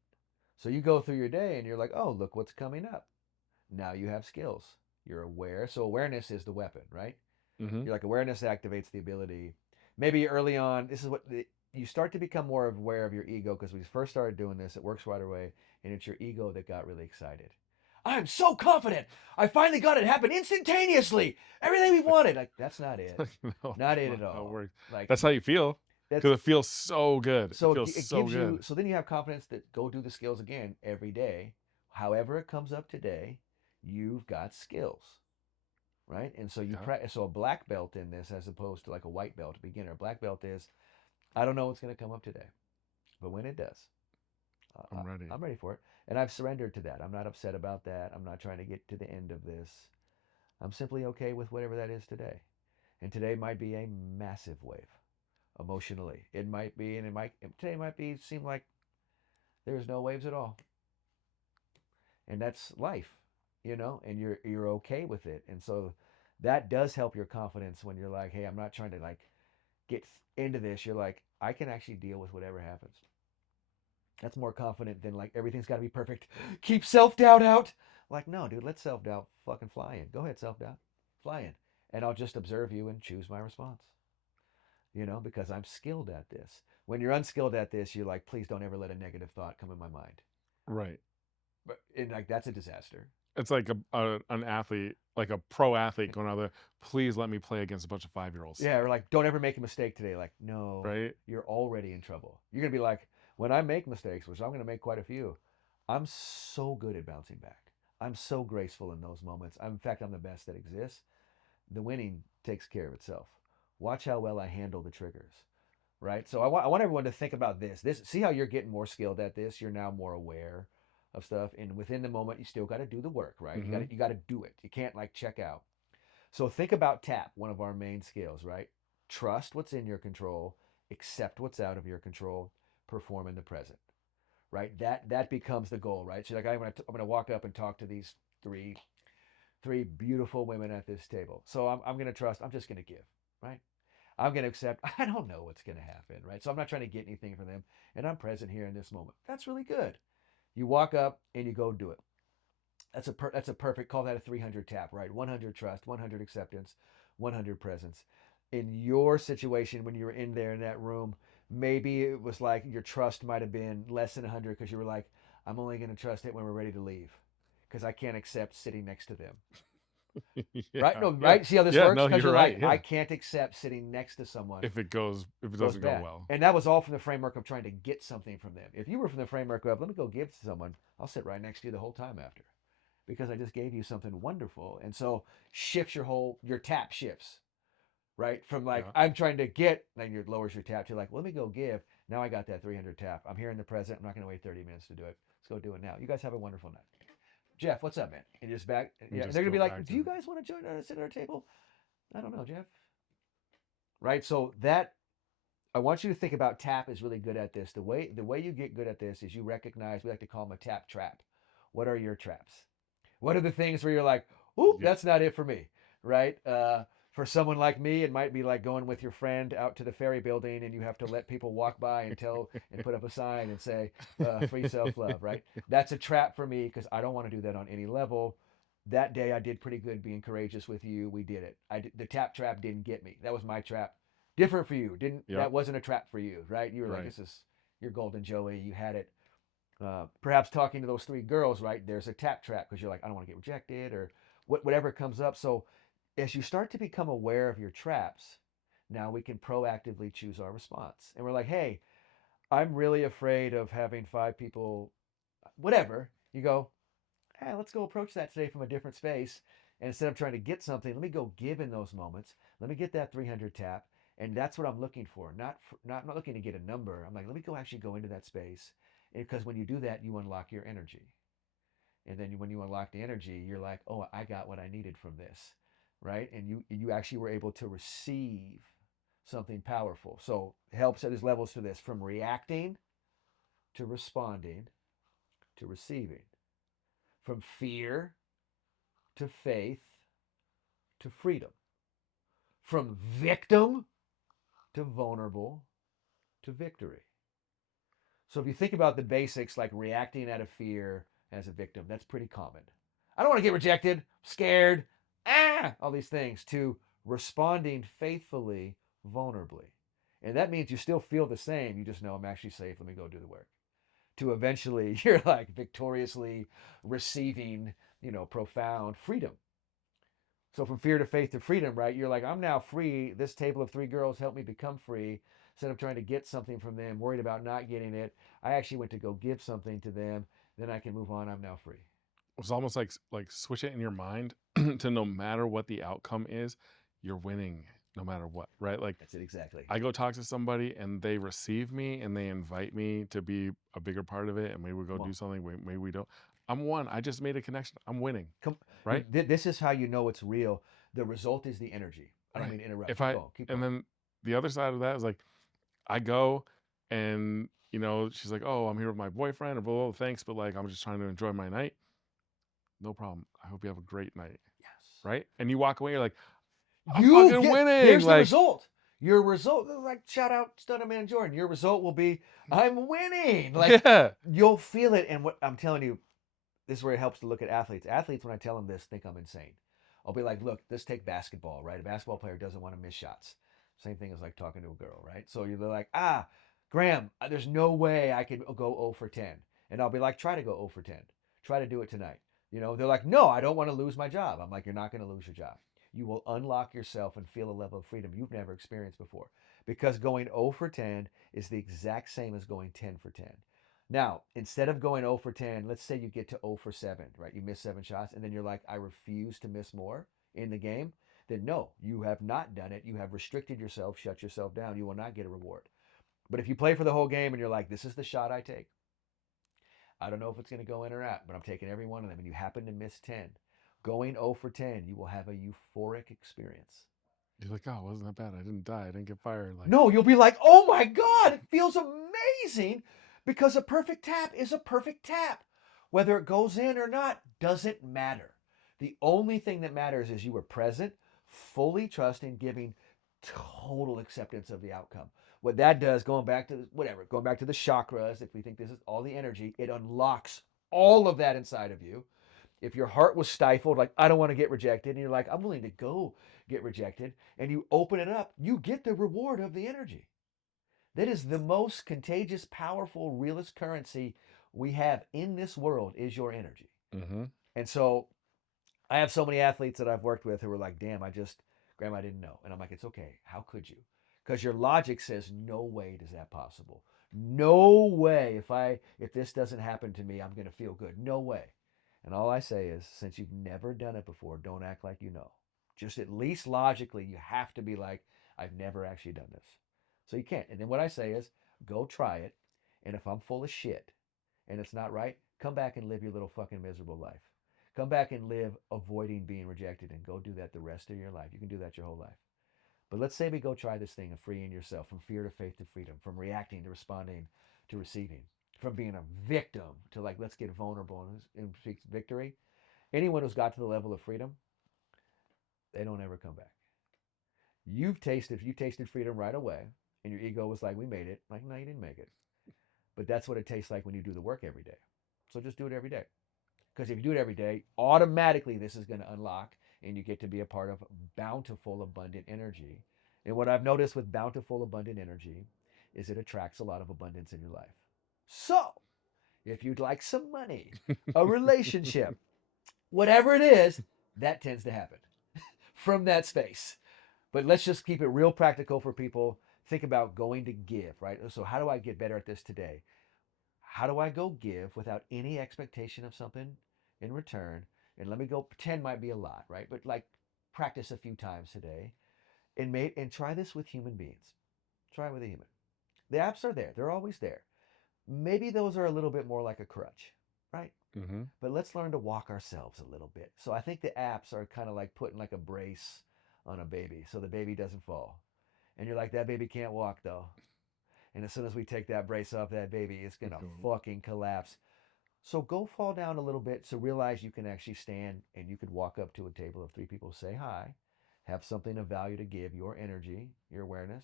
So you go through your day and you're like, oh, look what's coming up. Now you have skills. You're aware. So awareness is the weapon, right? hmm You're like awareness activates the ability. Maybe early on, this is what you start to become more aware of your ego because we first started doing this, it works right away, and it's your ego that got really excited. I'm so confident. I finally got it. It happened instantaneously. Everything we wanted. Like that's not it. like, no, Not that's it not at how it all. works. Like That's how you feel, that's because it feels so good. It so feels it so gives you. good. So then you have confidence that go do the skills again every day. However it comes up today, you've got skills, right? And so you Yeah, practice. So a black belt in this, as opposed to like a white belt, a beginner. A black belt is I don't know what's going to come up today, but when it does, I'm ready. I'm ready for it. And I've surrendered to that. I'm not upset about that. I'm not trying to get to the end of this. I'm simply okay with whatever that is today. And today might be a massive wave emotionally. It might be, and today might be seem like there's no waves at all, and that's life, and you're okay with it. And so that does help your confidence when you're like, hey, I'm not trying to like get into this. You're like, I can actually deal with whatever happens. That's more confident than like everything's got to be perfect. Keep self doubt out. Like, no, dude, let self doubt fucking fly in. Go ahead, self doubt, fly in, and I'll just observe you and choose my response. Because I'm skilled at this. When you're unskilled at this, you're like, please don't ever let a negative thought come in my mind. Right. But and like that's a disaster. It's like an athlete, like a pro athlete going out there, please let me play against a bunch of 5-year-olds. Yeah, or like, don't ever make a mistake today. Like, no, Right. you're already in trouble. You're gonna be like, when I make mistakes, which I'm gonna make quite a few, I'm so good at bouncing back. I'm so graceful in those moments. In fact, I'm the best that exists. The winning takes care of itself. Watch how well I handle the triggers. Right. So I want everyone to think about this. See how you're getting more skilled at this. You're now more aware of stuff, and within the moment, you still got to do the work. Right. You got hmm to you got to do it. You can't like check out. So think about tap, one of our main skills, right? Trust what's in your control, accept what's out of your control, perform in the present, right? That becomes the goal, right? So like I'm gonna walk up and talk to these three beautiful women at this table. So I'm gonna trust. I'm just gonna give, right? I'm gonna accept. I don't know what's gonna happen, right? So I'm not trying to get anything from them, and I'm present here in this moment. That's really good. You walk up and you go do it. That's a perfect, call that a 300 tap, right? 100 trust, 100 acceptance, 100 presence. In your situation, when you were in there in that room, maybe it was like your trust might have been less than 100 because you were like, I'm only going to trust it when we're ready to leave because I can't accept sitting next to them. Right? yeah. No, Yeah. right? See how this Yeah. works? No, Because you're you're right. like, I Yeah. can't accept sitting next to someone If it goes doesn't go bad. well. And that was all from the framework of trying to get something from them. If you were from the framework of, let me go give to someone, I'll sit right next to you the whole time after because I just gave you something wonderful. And so shifts your tap shifts, right? From like, Yeah. I'm trying to get, then you lowers your tap to like, let me go give. Now I got that 300 tap. I'm here in the present. I'm not going to wait 30 minutes to do it. Let's go do it now. You guys have a wonderful night. Jeff, what's up, man? And just back. And Yeah. And just they're going to go be like, back do to, you guys want to join us, sit at our table? I don't know, Jeff. Right. So that, I want you to think about tap is really good at this. The way you get good at this is you recognize, we like to call them a tap trap. What are your traps? What are the things where you're like, oop, yeah. that's not it for me, right? For someone like me, it might be like going with your friend out to the ferry building and you have to let people walk by and tell and put up a sign and say free self love, right? That's a trap for me because I don't want to do that on any level. That day I did pretty good being courageous with you. We did it. The tap trap didn't get me. That was my trap. Different for you. Didn't Yep. That wasn't a trap for you, right? You were like, Right. this is your golden Joey. You had it. Perhaps talking to those three girls, right? There's a tap trap because you're like, I don't want to get rejected or whatever comes up. So as you start to become aware of your traps, now we can proactively choose our response. And we're like, hey, I'm really afraid of having five people, whatever. You go, hey, let's go approach that today from a different space. And instead of trying to get something, let me go give in those moments. Let me get that 300 tap. And that's what I'm looking for. Not looking to get a number. I'm like, let me go actually go into that space. Because when you do that, you unlock your energy. And then when you unlock the energy, you're like, oh, I got what I needed from this. Right. And you actually were able to receive something powerful. So it helps. There's levels to this, from reacting to responding to receiving, from fear to faith to freedom, from victim to vulnerable to victory. So if you think about the basics, like reacting out of fear as a victim, that's pretty common. I don't want to get rejected, scared, all these things, to responding faithfully, vulnerably. And that means you still feel the same. You just know I'm actually safe. Let me go do the work. To eventually, you're like victoriously receiving, profound freedom. So from fear to faith to freedom, right? You're like, I'm now free. This table of three girls helped me become free. Instead of trying to get something from them, worried about not getting it, I actually went to go give something to them. Then I can move on. I'm now free. It's almost like switch it in your mind to no matter what the outcome is, you're winning no matter what, right? Like That's it exactly. I go talk to somebody and they receive me and they invite me to be a bigger part of it, and maybe we go Come on. do something, maybe we don't. I'm one. I just made a connection. I'm winning, Come. right? This is how you know it's real. The result is the energy. I don't Right. mean to interrupt. If Keep I going. Keep and going. then the other side of that is like I go and she's like, "Oh, I'm here with my boyfriend," or blah, blah, blah, thanks, but like I'm just trying to enjoy my night. No problem. I hope you have a great night, Yes. right? And you walk away, you're like, I'm You fucking get, winning. there's the Like, result. Your result, like shout out Stunner Man Jordan. Your result will be, I'm winning. Like yeah, you'll feel it. And what I'm telling you, this is where it helps to look at athletes. Athletes, when I tell them this, think I'm insane. I'll be like, look, let's take basketball, right? A basketball player doesn't want to miss shots. Same thing as like talking to a girl, right? So you're like, Graham, there's no way I could go 0 for 10. And I'll be like, try to go 0 for 10. Try to do it tonight. They're like, no, I don't want to lose my job. I'm like, you're not going to lose your job. You will unlock yourself and feel a level of freedom you've never experienced before. Because going 0 for 10 is the exact same as going 10 for 10. Now, instead of going 0 for 10, let's say you get to 0 for 7, right? You miss 7 shots, and then you're like, I refuse to miss more in the game. Then no, you have not done it. You have restricted yourself, shut yourself down. You will not get a reward. But if you play for the whole game and you're like, this is the shot I take, I don't know if it's going to go in or out, but I'm taking every one of them, and you happen to miss 10, going 0 for 10, you will have a euphoric experience. you're like, oh, it wasn't that bad. I didn't die. I didn't get fired. Like, No, you'll be like, oh my God, it feels amazing because a perfect tap is a perfect tap. Whether it goes in or not doesn't matter. The only thing that matters is you were present, fully trusting, giving total acceptance of the outcome. What that does, going back to the chakras, if we think this is all the energy, it unlocks all of that inside of you. If your heart was stifled, like, I don't want to get rejected, and you're like, I'm willing to go get rejected, and you open it up, you get the reward of the energy. That is the most contagious, powerful, realist currency we have in this world is your energy. mm-hmm. And so I have so many athletes that I've worked with who are like, damn, Graham, I didn't know. And I'm like, it's okay. How could you? Because your logic says, no way is that possible. No way. If this doesn't happen to me, I'm going to feel good. No way. And all I say is, since you've never done it before, don't act like you know. Just at least logically, you have to be like, I've never actually done this. So you can't. And then what I say is, go try it. And if I'm full of shit and it's not right, come back and live your little fucking miserable life. Come back and live avoiding being rejected and go do that the rest of your life. You can do that your whole life. But let's say we go try this thing of freeing yourself from fear to faith to freedom, from reacting to responding to receiving, from being a victim to like, let's get vulnerable and seek victory. Anyone who's got to the level of freedom, they don't ever come back. You tasted freedom right away, and your ego was like, we made it. Like, no, you didn't make it. But that's what it tastes like when you do the work every day. So just do it every day. Because if you do it every day, automatically this is going to unlock and you get to be a part of bountiful, abundant energy. And what I've noticed with bountiful, abundant energy is it attracts a lot of abundance in your life. So if you'd like some money, a relationship, whatever it is, that tends to happen from that space. But let's just keep it real practical for people. Think about going to give, right? So, how do I get better at this today? How do I go give without any expectation of something in return? And let me go, 10 might be a lot, right? But like practice a few times today and try this with human beings. Try it with a human. The apps are there, they're always there. Maybe those are a little bit more like a crutch, right? Mm-hmm. But let's learn to walk ourselves a little bit. So I think the apps are kind of like putting like a brace on a baby so the baby doesn't fall. And you're like, that baby can't walk though. And as soon as we take that brace off that baby, it's going to fucking collapse. So go fall down a little bit to realize you can actually stand and you could walk up to a table of three people, say hi, have something of value to give, your energy, your awareness.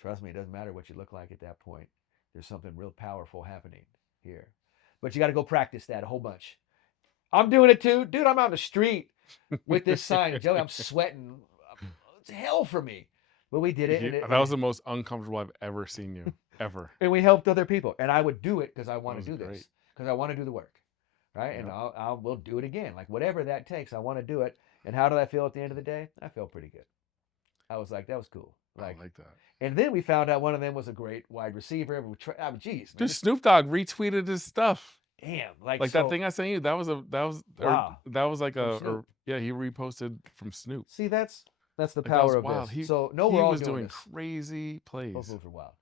Trust me, it doesn't matter what you look like at that point. There's something real powerful happening here. But you got to go practice that a whole bunch. I'm doing it too. Dude, I'm out in the street with this sign. Joey, I'm sweating. It's hell for me. But we did it, That was the most uncomfortable I've ever seen you, ever. and we helped other people. And I would do it because I That want to was do great. this, because I want to do the work, right? And Yep. we'll do it again, like whatever that takes. I want to do it. And how did I feel at the end of the day? I felt pretty good. I was like, that was cool. I Like, like that. and then we found out one of them was a great wide receiver. Geez, man, Dude, Snoop Dogg retweeted his stuff. damn, like Like that so. thing I sent you, Wow, that was like from Snoop. yeah, he reposted from Snoop. See, that's the Like that was power of wild. this. So no, He we're all was doing doing this. crazy Those plays. moves are wild.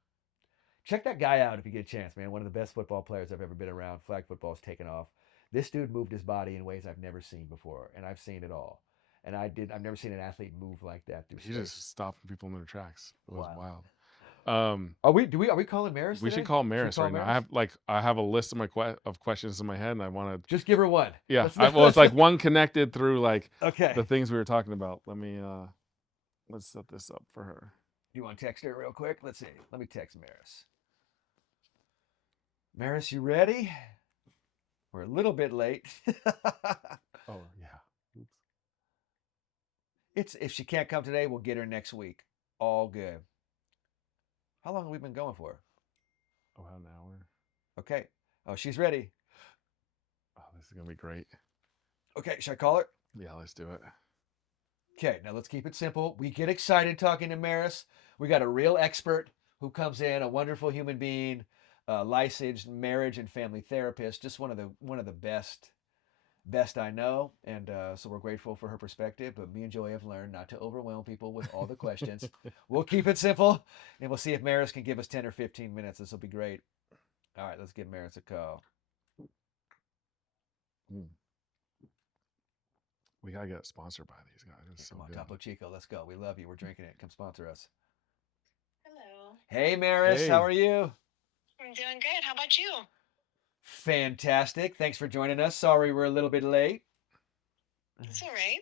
Check that guy out if you get a chance, man. One of the best football players I've ever been around. Flag football's taken off. This dude moved his body in ways I've never seen before, and I've seen it all. And I've never seen an athlete move like that through He space. just stopping people in their tracks. It was Wild. wild. Um, Are we calling Maris we should today? call Should we Maris call right now. Maris? I have a list of of questions in my head, and I want to. Just give her one. Yeah, Let's well, it's let's like one connected through like okay. the things we were talking about. Let's set this up for her. You want to text her real quick? Let's see. Let me text Maris. Maris, you ready? We're a little bit late. Oh yeah. Oops. It's if she can't come today, we'll get her next week. All good. How long have we been going for? About an hour. Okay. Oh, she's ready. Oh, this is gonna be great. Okay, should I call her? Yeah, let's do it. Okay, now let's keep it simple. We get excited talking to Maris. We got a real expert who comes in, a wonderful human being, licensed marriage and family therapist, just one of the best I know, and so we're grateful for her perspective. But me and Joey have learned not to overwhelm people with all the questions. We'll keep it simple, and we'll see if Maris can give us 10 or 15 minutes. This will be great. All right, let's give Maris a call. Mm. We gotta get sponsored by these guys. It's so Come on, good. Topo Chico, let's go. We love you. We're drinking it. Come sponsor us. Hello. Hey, Maris, how Hey. are you? I'm doing good. How about you? Fantastic. Thanks for joining us. Sorry we're a little bit late. It's all right.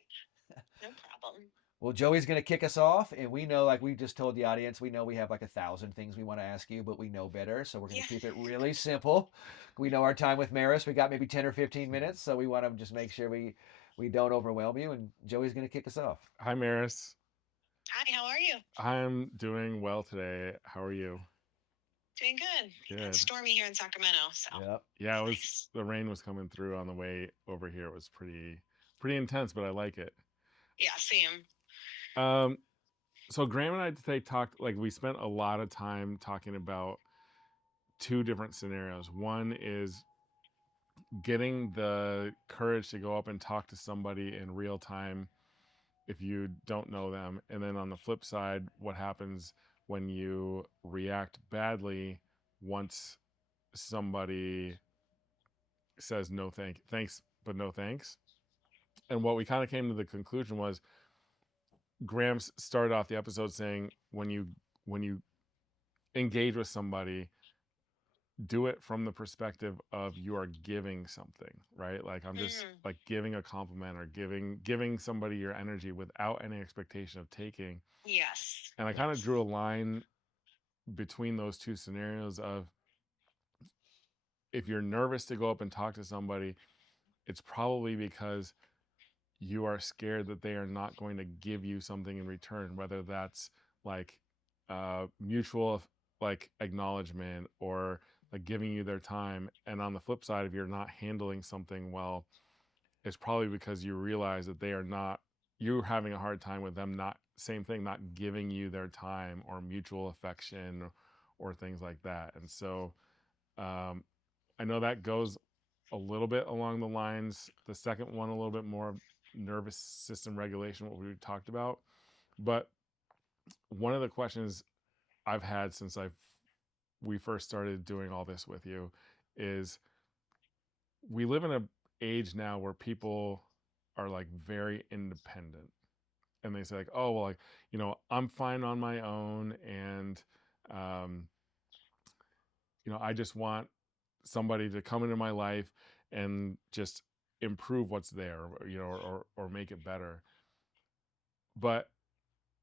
No problem. Well, Joey's going to kick us off, and we know, like we just told the audience, we know we have like 1,000 things we want to ask you, but we know better, so we're going to Yeah. keep it really simple. We know our time with Maris. We got maybe 10 or 15 minutes, so we want to just make sure we don't overwhelm you, and Joey's going to kick us off. Hi, Maris. Hi, how are you? I'm doing well today. How are you? Doing good. Good. It's stormy here in Sacramento, so Yep. Yeah, it was. nice. The rain was coming through on the way over here. It was pretty intense, but I like it. Yeah, same. Um, so Graham and I today talked, like we spent a lot of time talking about two different scenarios. One is getting the courage to go up and talk to somebody in real time if you don't know them, and then on the flip side, what happens when you react badly once somebody says thanks, but no thanks. And what we kind of came to the conclusion was Graham started off the episode saying when you engage with somebody, do it from the perspective of you are giving something, right? Like I'm just Mm, like giving a compliment or giving somebody your energy without any expectation of taking. yes. And I kind of Yes. drew a line between those two scenarios of if you're nervous to go up and talk to somebody, it's probably because you are scared that they are not going to give you something in return, whether that's like mutual like acknowledgement or like giving you their time. And on the flip side, if you're not handling something well, it's probably because you realize that they are not, you're having a hard time with them, not, same thing, not giving you their time or mutual affection or things like that. And so um, I know that goes a little bit along the lines, the second one, a little bit more nervous system regulation, what we talked about. But one of the questions I've had since we first started doing all this with you is we live in a age now where people are like very independent, and they say like, oh well, like, I'm fine on my own, and um I just want somebody to come into my life and just improve what's there, or make it better. But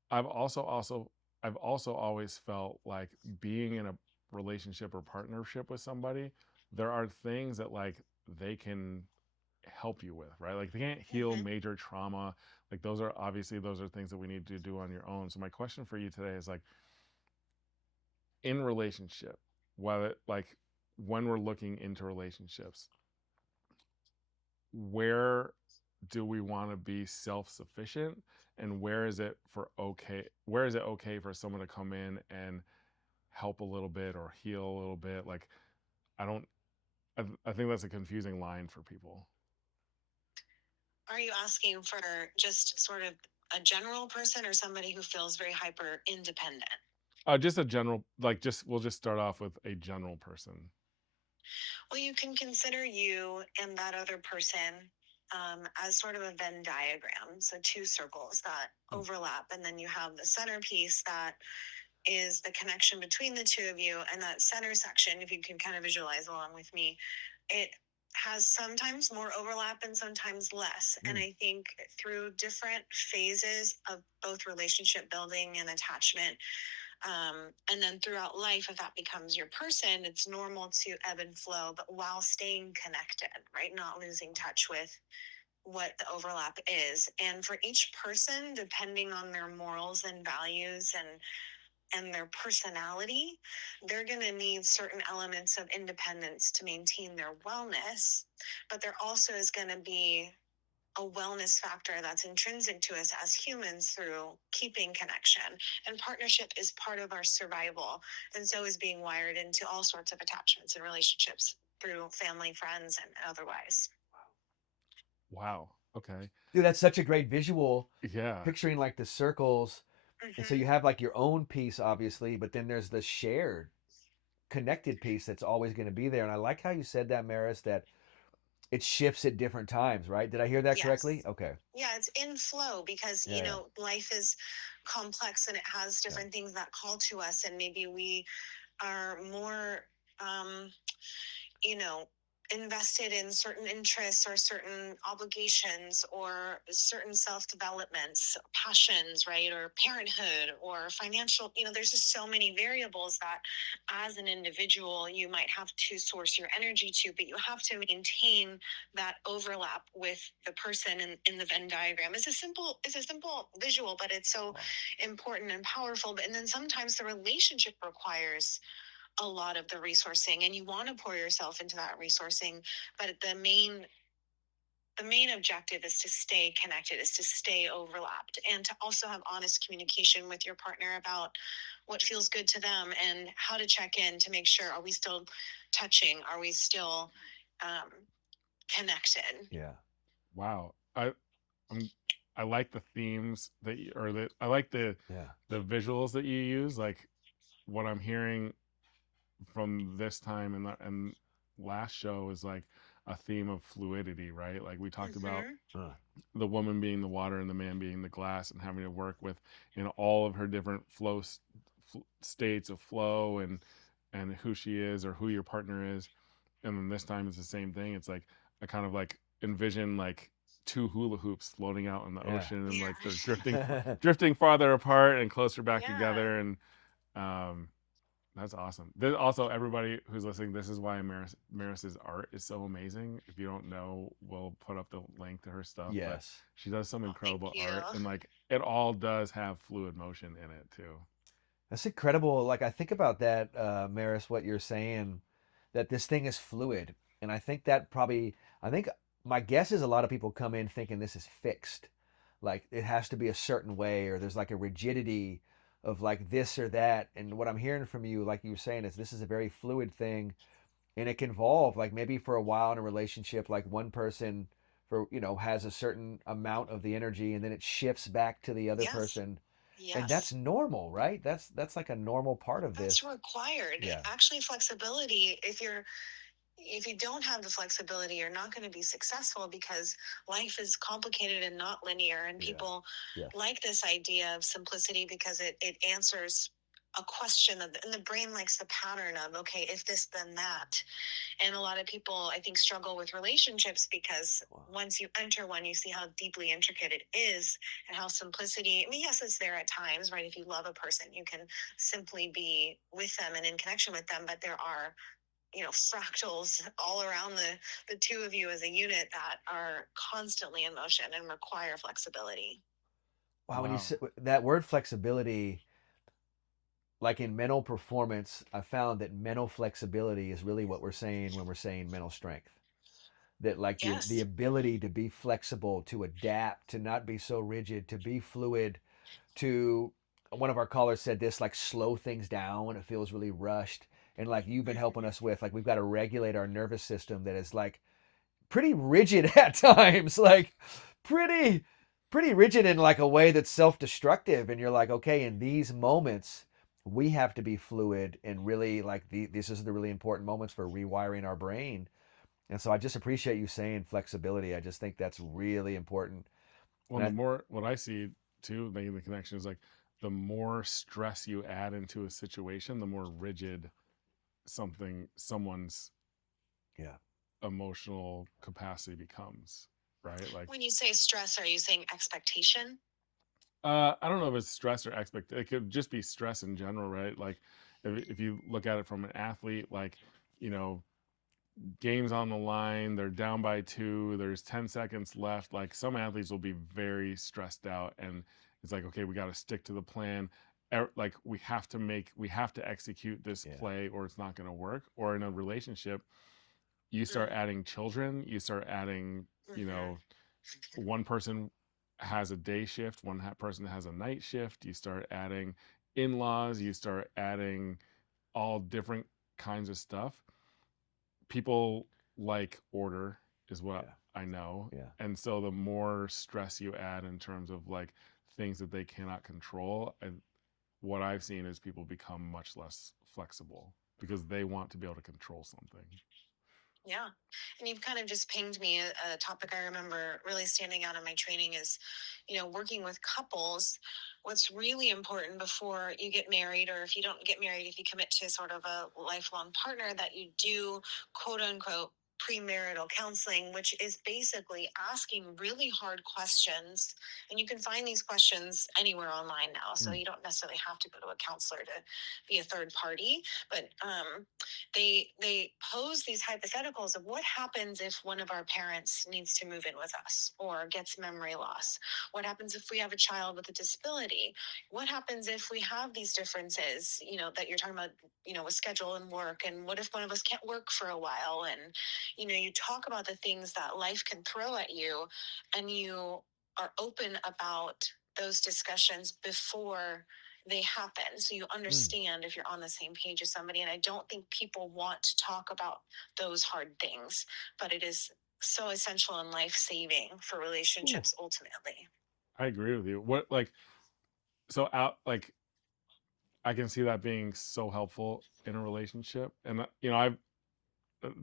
I've also always felt like being in a relationship or partnership with somebody, there are things that like they can help you with, right? Like they can't heal Mm-hmm. major trauma. Like those are things that we need to do on your own. So my question for you today is like, in relationship, whether like when we're looking into relationships, where do we want to be self-sufficient, and where is it okay for someone to come in and help a little bit or heal a little bit? Like I don't I think that's a confusing line for people. Are you asking for just sort of a general person or somebody who feels very hyper independent? Just a general, like, just we'll just start off with a general person. Well, you can consider you and that other person as sort of a Venn diagram. So two circles that overlap, and then you have the centerpiece that is the connection between the two of you. And that center section, if you can kind of visualize along with me, it has sometimes more overlap and sometimes less. And I think through different phases of both relationship building and attachment, and then throughout life, if that becomes your person, it's normal to ebb and flow, but while staying connected, right? Not losing touch with what the overlap is. And for each person, depending on their morals and values and their personality, they're going to need certain elements of independence to maintain their wellness. But there also is going to be a wellness factor that's intrinsic to us as humans through keeping connection. And partnership is part of our survival. And so is being wired into all sorts of attachments and relationships through family, friends, and otherwise. Wow. Okay. Dude, that's such a great visual, Yeah. picturing like the circles. And so you Mm-hmm. have like your own piece, obviously, but then there's the shared, connected piece that's always going to be there. And I like how you said that, Maris, that it shifts at different times, right? Did I hear that correctly? Yes. Okay. Yeah, it's in flow because, Yeah, yeah, life is complex and it has yeah. different things that call to us. And maybe we are more, um, you know, invested in certain interests or certain obligations or certain self-developments, passions, right? Or parenthood or financial, there's just so many variables that as an individual you might have to source your energy to, but you have to maintain that overlap with the person in the Venn diagram. It's a simple visual, but it's so important and powerful. But and then sometimes the relationship requires a lot of the resourcing and you want to pour yourself into that resourcing, but the main objective is to stay connected, is to stay overlapped, and to also have honest communication with your partner about what feels good to them and how to check in to make sure, are we still touching, are we still um, connected. Yeah. Wow. I'm I like the themes that you, or the I like Yeah. the visuals that you use. Like what I'm hearing from this time and last show is like a theme of fluidity, right? Like we talked about Mm-hmm. the woman being the water and the man being the glass, and having to work with all of her different states of flow, and who she is or who your partner is. And then this time it's the same thing. It's like I kind of like envision like two hula hoops floating out in the Yeah. ocean, and like they're drifting Yeah. drifting farther apart and closer back Yeah. together. And um that's awesome. There's also, everybody who's listening, this is why Maris's art is so amazing. If you don't know, we'll put up the link to her stuff. But Yes. she does some Oh, thank incredible you. art, and like it all does have fluid motion in it too. That's incredible. Like I think about that, Maris, what you're saying. that this thing is fluid. And I think that probably, I think my guess is a lot of people come in thinking this is fixed. Like it has to be a certain way, or there's like a rigidity of like this or that. And what I'm hearing from you, like you were saying, is this is a very fluid thing, and it can evolve. Like maybe for a while in a relationship, like one person for has a certain amount of the energy, and then it shifts back to the other Yes. person, and that's Yes. normal, right? That's like a normal part of That's this. required. Yeah. Actually, flexibility, if you don't have the flexibility, you're not going to be successful because life is complicated and not linear. And Yeah. people Yes. like this idea of simplicity because it answers a question of, and the brain likes the pattern of, okay, if this, then that. And a lot of people, I think, struggle with relationships because Wow. once you enter one, you see how deeply intricate it is and how simplicity, I mean, yes, it's there at times, right? If you love a person, you can simply be with them and in connection with them, but there are fractals all around the two of you as a unit that are constantly in motion and require flexibility. Wow. When you Wow. say that word flexibility, like in mental performance, I found that mental flexibility is really what we're saying when we're saying mental strength. That like the Yes. ability to be flexible, to adapt, to not be so rigid, to be fluid, to one of our callers said this, like slow things down when it feels really rushed. And like you've been helping us with, like we've got to regulate our nervous system that is like pretty rigid at times, like pretty pretty rigid in like a way that's self-destructive. And you're like, okay, in these moments we have to be fluid, and really like this is the really important moments for rewiring our brain. And so I just appreciate you saying flexibility. I just think that's really important. Well, And the I, more what I see too, making the connection is like the more stress you add into a situation, the more rigid someone's yeah. emotional capacity becomes, right? Like, When you say stress, are you saying expectation? I don't know if it's stress or expect. It could just be stress in general, right? Like, if you look at it from an athlete, like, you know, games on the line, they're down by two, there's 10 seconds left. Like, some athletes will be very stressed out, and it's like, okay, we got to stick to the plan. Like, we have to execute this Yeah. play, or it's not going to work. Or in a relationship, you start Mm. adding children, you start adding, you Mm-hmm. know, one person has a day shift, one person has a night shift, you start adding in-laws, you start adding all different kinds of stuff. People like order is what Yeah. I know. Yeah. And so the more stress you add in terms of like things that they cannot control, and what I've seen is people become much less flexible because they want to be able to control something. Yeah. And you've kind of just pinged me a topic I remember really standing out in my training is, working with couples. What's really important before you get married, or if you don't get married, if you commit to sort of a lifelong partner, that you do quote unquote premarital counseling, which is basically asking really hard questions. And you can find these questions anywhere online now. So Mm. you don't necessarily have to go to a counselor to be a third party, but they pose these hypotheticals of what happens if one of our parents needs to move in with us or gets memory loss. What happens if we have a child with a disability? What happens if we have these differences, that you're talking about, with schedule and work? And what if one of us can't work for a while? And you talk about the things that life can throw at you, and you are open about those discussions before they happen, so you Mm. understand if you're on the same page as somebody. And I don't think people want to talk about those hard things, but it is so essential and life-saving for Ooh. relationships ultimately. I agree with you. What like so out like I can see that being so helpful in a relationship. And I've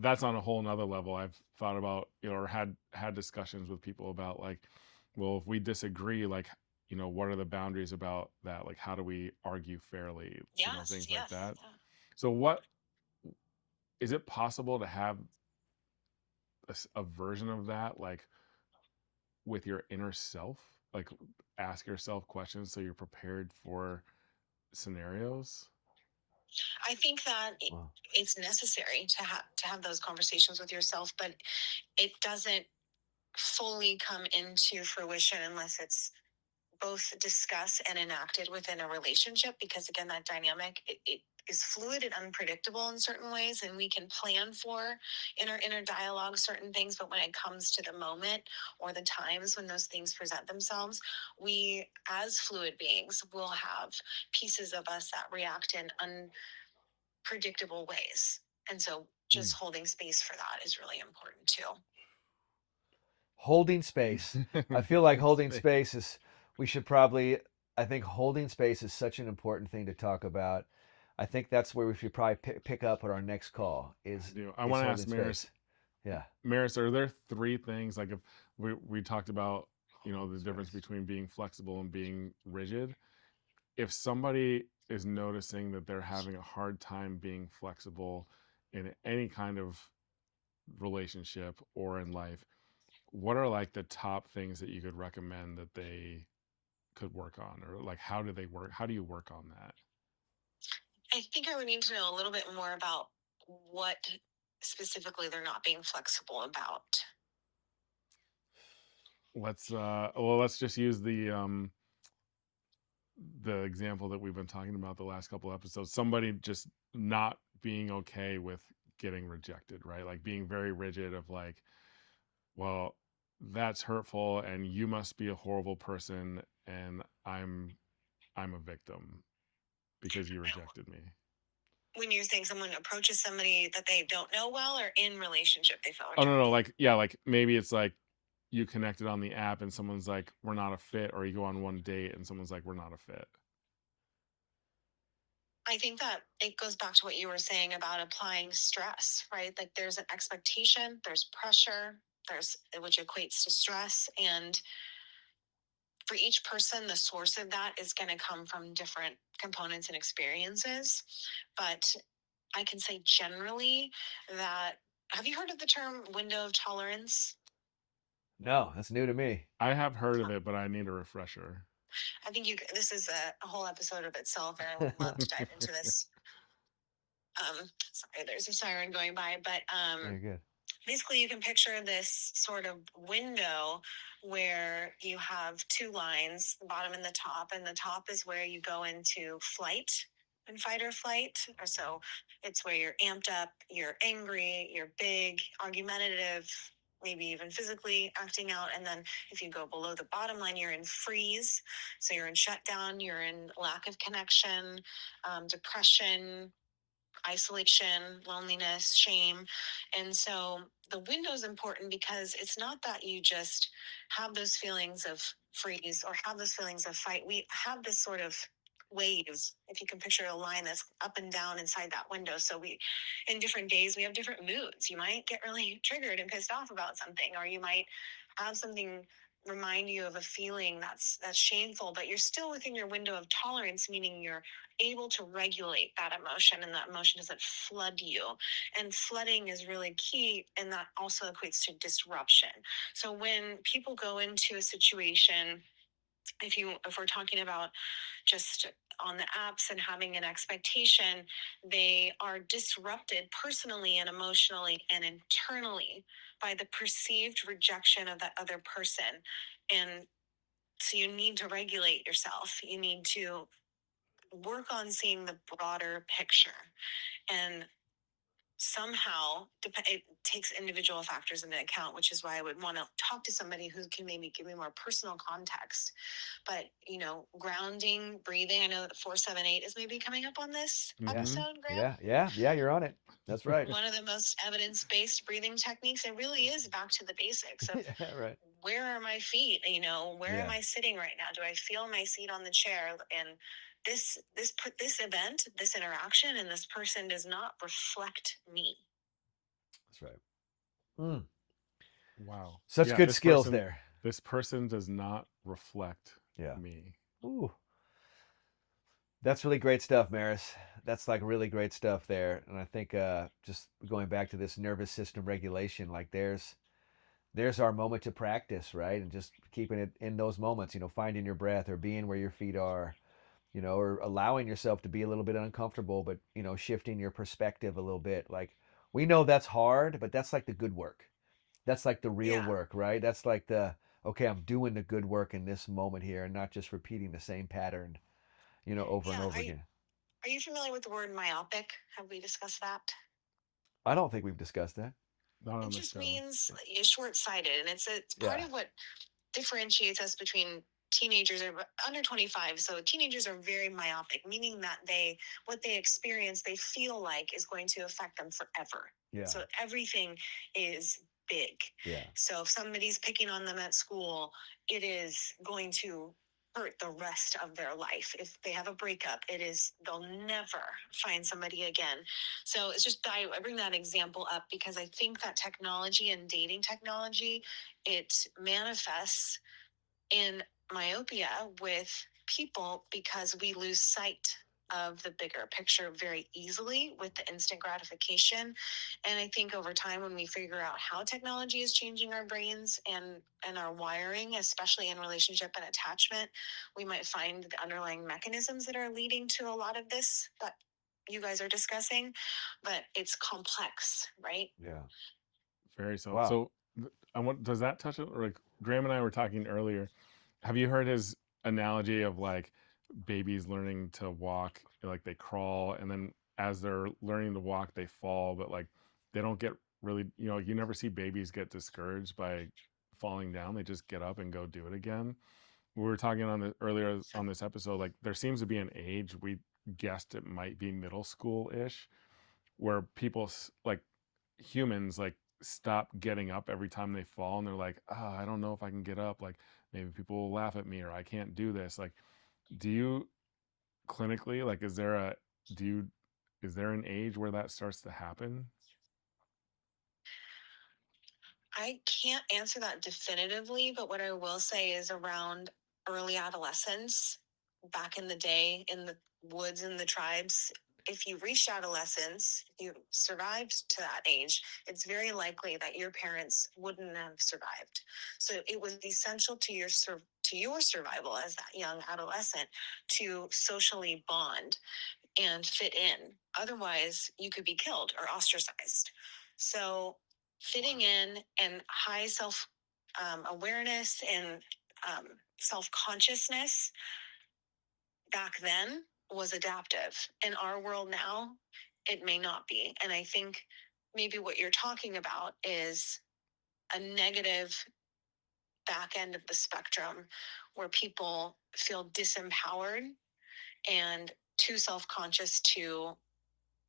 that's on a whole nother level. I've thought about, or had discussions with people about like, well, if we disagree, like, what are the boundaries about that? Like, how do we argue fairly? Yes, Things like yes, that. yeah. So what is it possible to have a version of that, like with your inner self, like ask yourself questions so you're prepared for scenarios? I think that Wow. it's necessary to have those conversations with yourself, but it doesn't fully come into fruition unless it's both discussed and enacted within a relationship, because again, that dynamic, it is fluid and unpredictable in certain ways, and we can plan for in our inner dialogue certain things, but when it comes to the moment or the times when those things present themselves, we as fluid beings will have pieces of us that react in unpredictable ways, and so Mm. just holding space for that is really important too. Holding space. I feel like Holding holding space. space is, we should probably, I think holding space is such an important thing to talk about. I think that's where we should probably pick up at our next call I is do. I is want to holding ask space. Maris. Yeah. Maris, are there three things like if we talked about Holding the difference space. between being flexible and being rigid? If somebody is noticing that they're having a hard time being flexible in any kind of relationship or in life, what are like the top things that you could recommend that they could work on, or like how do they work? How do you work on that? I think I would need to know a little bit more about what specifically they're not being flexible about. Let's just use the example that we've been talking about the last couple episodes. Somebody just not being okay with getting rejected, right? Like being very rigid of like, well, that's hurtful and you must be a horrible person and I'm a victim because you rejected me. When you're saying someone approaches somebody that they don't know well, or in relationship they feel Oh no, rejected? like yeah, like maybe it's like you connected on the app and someone's like we're not a fit, or you go on one date and someone's like we're not a fit. I think that it goes back to what you were saying about applying stress, right? Like there's an expectation, there's pressure, there's which equates to stress. And for each person, the source of that is going to come from different components and experiences. But I can say generally that, have you heard of the term window of tolerance? No, that's new to me. I have heard of it, but I need a refresher. I think this is a whole episode of itself, and I would love to dive into this. Sorry, there's a siren going by, but Very good. basically you can picture this sort of window where you have two lines, the bottom and the top, and the top is where you go into flight and fight or flight. Or so it's where you're amped up, you're angry, you're big, argumentative, maybe even physically acting out. And then if you go below the bottom line, you're in freeze. So you're in shutdown, you're in lack of connection, depression, isolation, loneliness, shame. And so the window is important because it's not that you just have those feelings of freeze or have those feelings of fight. We have this sort of waves, if you can picture a line that's up and down inside that window. So we, in different days, we have different moods. You might get really triggered and pissed off about something, or you might have something remind you of a feeling that's shameful, but you're still within your window of tolerance, meaning you're able to regulate that emotion and that emotion doesn't flood you. And flooding is really key, and that also equates to disruption. So when people go into a situation, if we're talking about just on the apps and having an expectation, they are disrupted personally and emotionally and internally by the perceived rejection of that other person. And so you need to regulate yourself. You need to work on seeing the broader picture. And somehow it takes individual factors into account, which is why I would want to talk to somebody who can maybe give me more personal context. But grounding, breathing, I know that 478 is maybe coming up on this Yeah. Mm-hmm. episode, Graham. Yeah, you're on it. That's right. One of the most evidence-based breathing techniques. It really is back to the basics of Yeah, right. where are my feet, where am Yeah. I sitting right now? Do I feel my seat on the chair? And this event, this interaction, and this person does not reflect me. That's right. Mm. Wow. Such Yeah, good skills there. this person does not reflect Yeah. me. Ooh. That's really great stuff, Maris. That's like really great stuff there. And I think just going back to this nervous system regulation, like there's our moment to practice, right? And just keeping it in those moments, finding your breath or being where your feet are, or allowing yourself to be a little bit uncomfortable, but shifting your perspective a little bit. Like we know that's hard, but that's like the good work. That's like the real Yeah, work, right? That's like the okay, I'm doing the good work in this moment here and not just repeating the same pattern, over and yeah. over I again. Are you familiar with the word myopic? Have we discussed that? I don't think we've discussed that. Not It on the just show. means short sighted. And it's part Yeah. of what differentiates us between teenagers are under 25. So teenagers are very myopic, meaning that what they experience, they feel like is going to affect them forever. Yeah. So everything is big. Yeah. So if somebody's picking on them at school, it is going to hurt the rest of their life. If they have a breakup, they'll never find somebody again. So it's just, I bring that example up because I think that technology and dating technology, it manifests in myopia with people because we lose sight of the bigger picture very easily with the instant gratification. And I think over time, when we figure out how technology is changing our brains and our wiring, especially in relationship and attachment, we might find the underlying mechanisms that are leading to a lot of this that you guys are discussing. But it's complex, right? Yeah. Very so. Wow. So I want, does that touch it? Like Graham and I were talking earlier. Have you heard his analogy of like babies learning to walk, like they crawl and then as they're learning to walk they fall, but like they don't get really, you never see babies get discouraged by falling down. They just get up and go do it again. We were talking on the earlier on this episode, like there seems to be an age, we guessed it might be middle school ish, where people like humans like stop getting up every time they fall and they're like, oh, I don't know if I can get up, like maybe people will laugh at me or I can't do this. Like, do you clinically, like, do you is there an age where that starts to happen? I can't answer that definitively, but what I will say is around early adolescence, back in the day in the woods and the tribes, if you reached adolescence, if you survived to that age, it's very likely that your parents wouldn't have survived. So it was essential to your survival as that young adolescent to socially bond and fit in. Otherwise, you could be killed or ostracized. So, fitting in and high self awareness and um, self consciousness back then was adaptive. In our world now, it may not be. And I think maybe what you're talking about is a negative back end of the spectrum where people feel disempowered and too self conscious to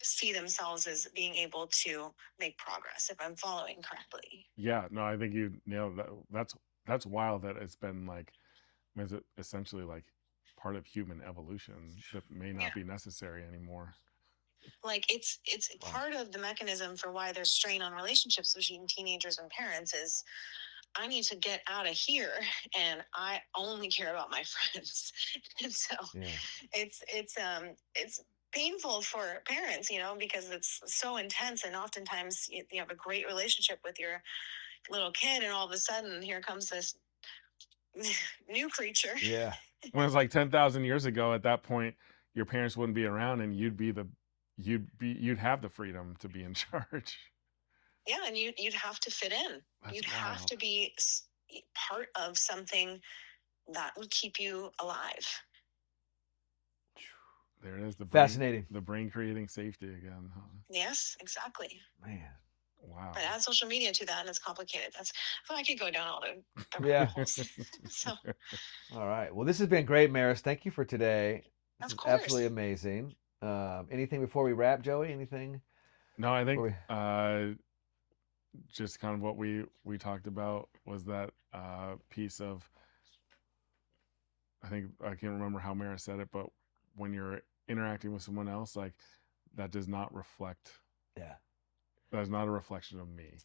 see themselves as being able to make progress, if I'm following correctly. Yeah, no, I think you nailed that. That's wild that it's been like, is it essentially like part of human evolution that may Yeah. not be necessary anymore. Like it's Wow. part of the mechanism for why there's strain on relationships between teenagers and parents is I need to get out of here and I only care about my friends. And so Yeah. it's painful for parents, because it's so intense and oftentimes you have a great relationship with your little kid and all of a sudden here comes this new creature. Yeah. When it's like 10,000 years ago, at that point, your parents wouldn't be around and you'd have the freedom to be in charge. Yeah, and you'd have to fit in. That's You'd have wild. to be part of something that would keep you alive. There it is, Fascinating. the brain creating safety again, huh? Yes, exactly. Man. Wow. But add social media to that, and it's complicated. So I could go down all the Yeah. rabbit holes. So All right. Well, this has been great, Maris. Thank you for today. This of is absolutely course, amazing. Anything before we wrap, Joey? Anything No, I before think we? just kind of what we talked about was that piece of, I think I can't remember how Mara said it, but when you're interacting with someone else, like that does not reflect, Yeah. that is not a reflection of me.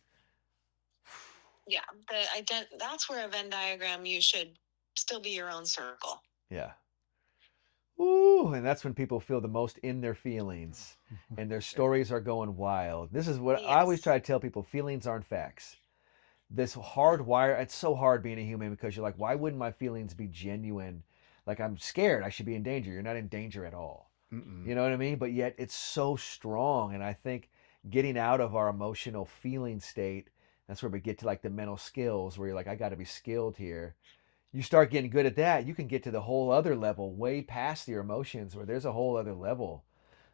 yeah. That's where a Venn diagram you should still be your own circle. Yeah. Ooh, and that's when people feel the most in their feelings and their stories are going wild. This is what I always Yes. try to tell people, feelings aren't facts. This hardwire, it's so hard being a human because you're like, why wouldn't my feelings be genuine? Like I'm scared, I should be in danger. You're not in danger at all. Mm-mm. You know what I mean? But yet it's so strong. And I think getting out of our emotional feeling state, that's where we get to like the mental skills where you're like, I got to be skilled here. You start getting good at that, you can get to the whole other level, way past your emotions, where there's a whole other level.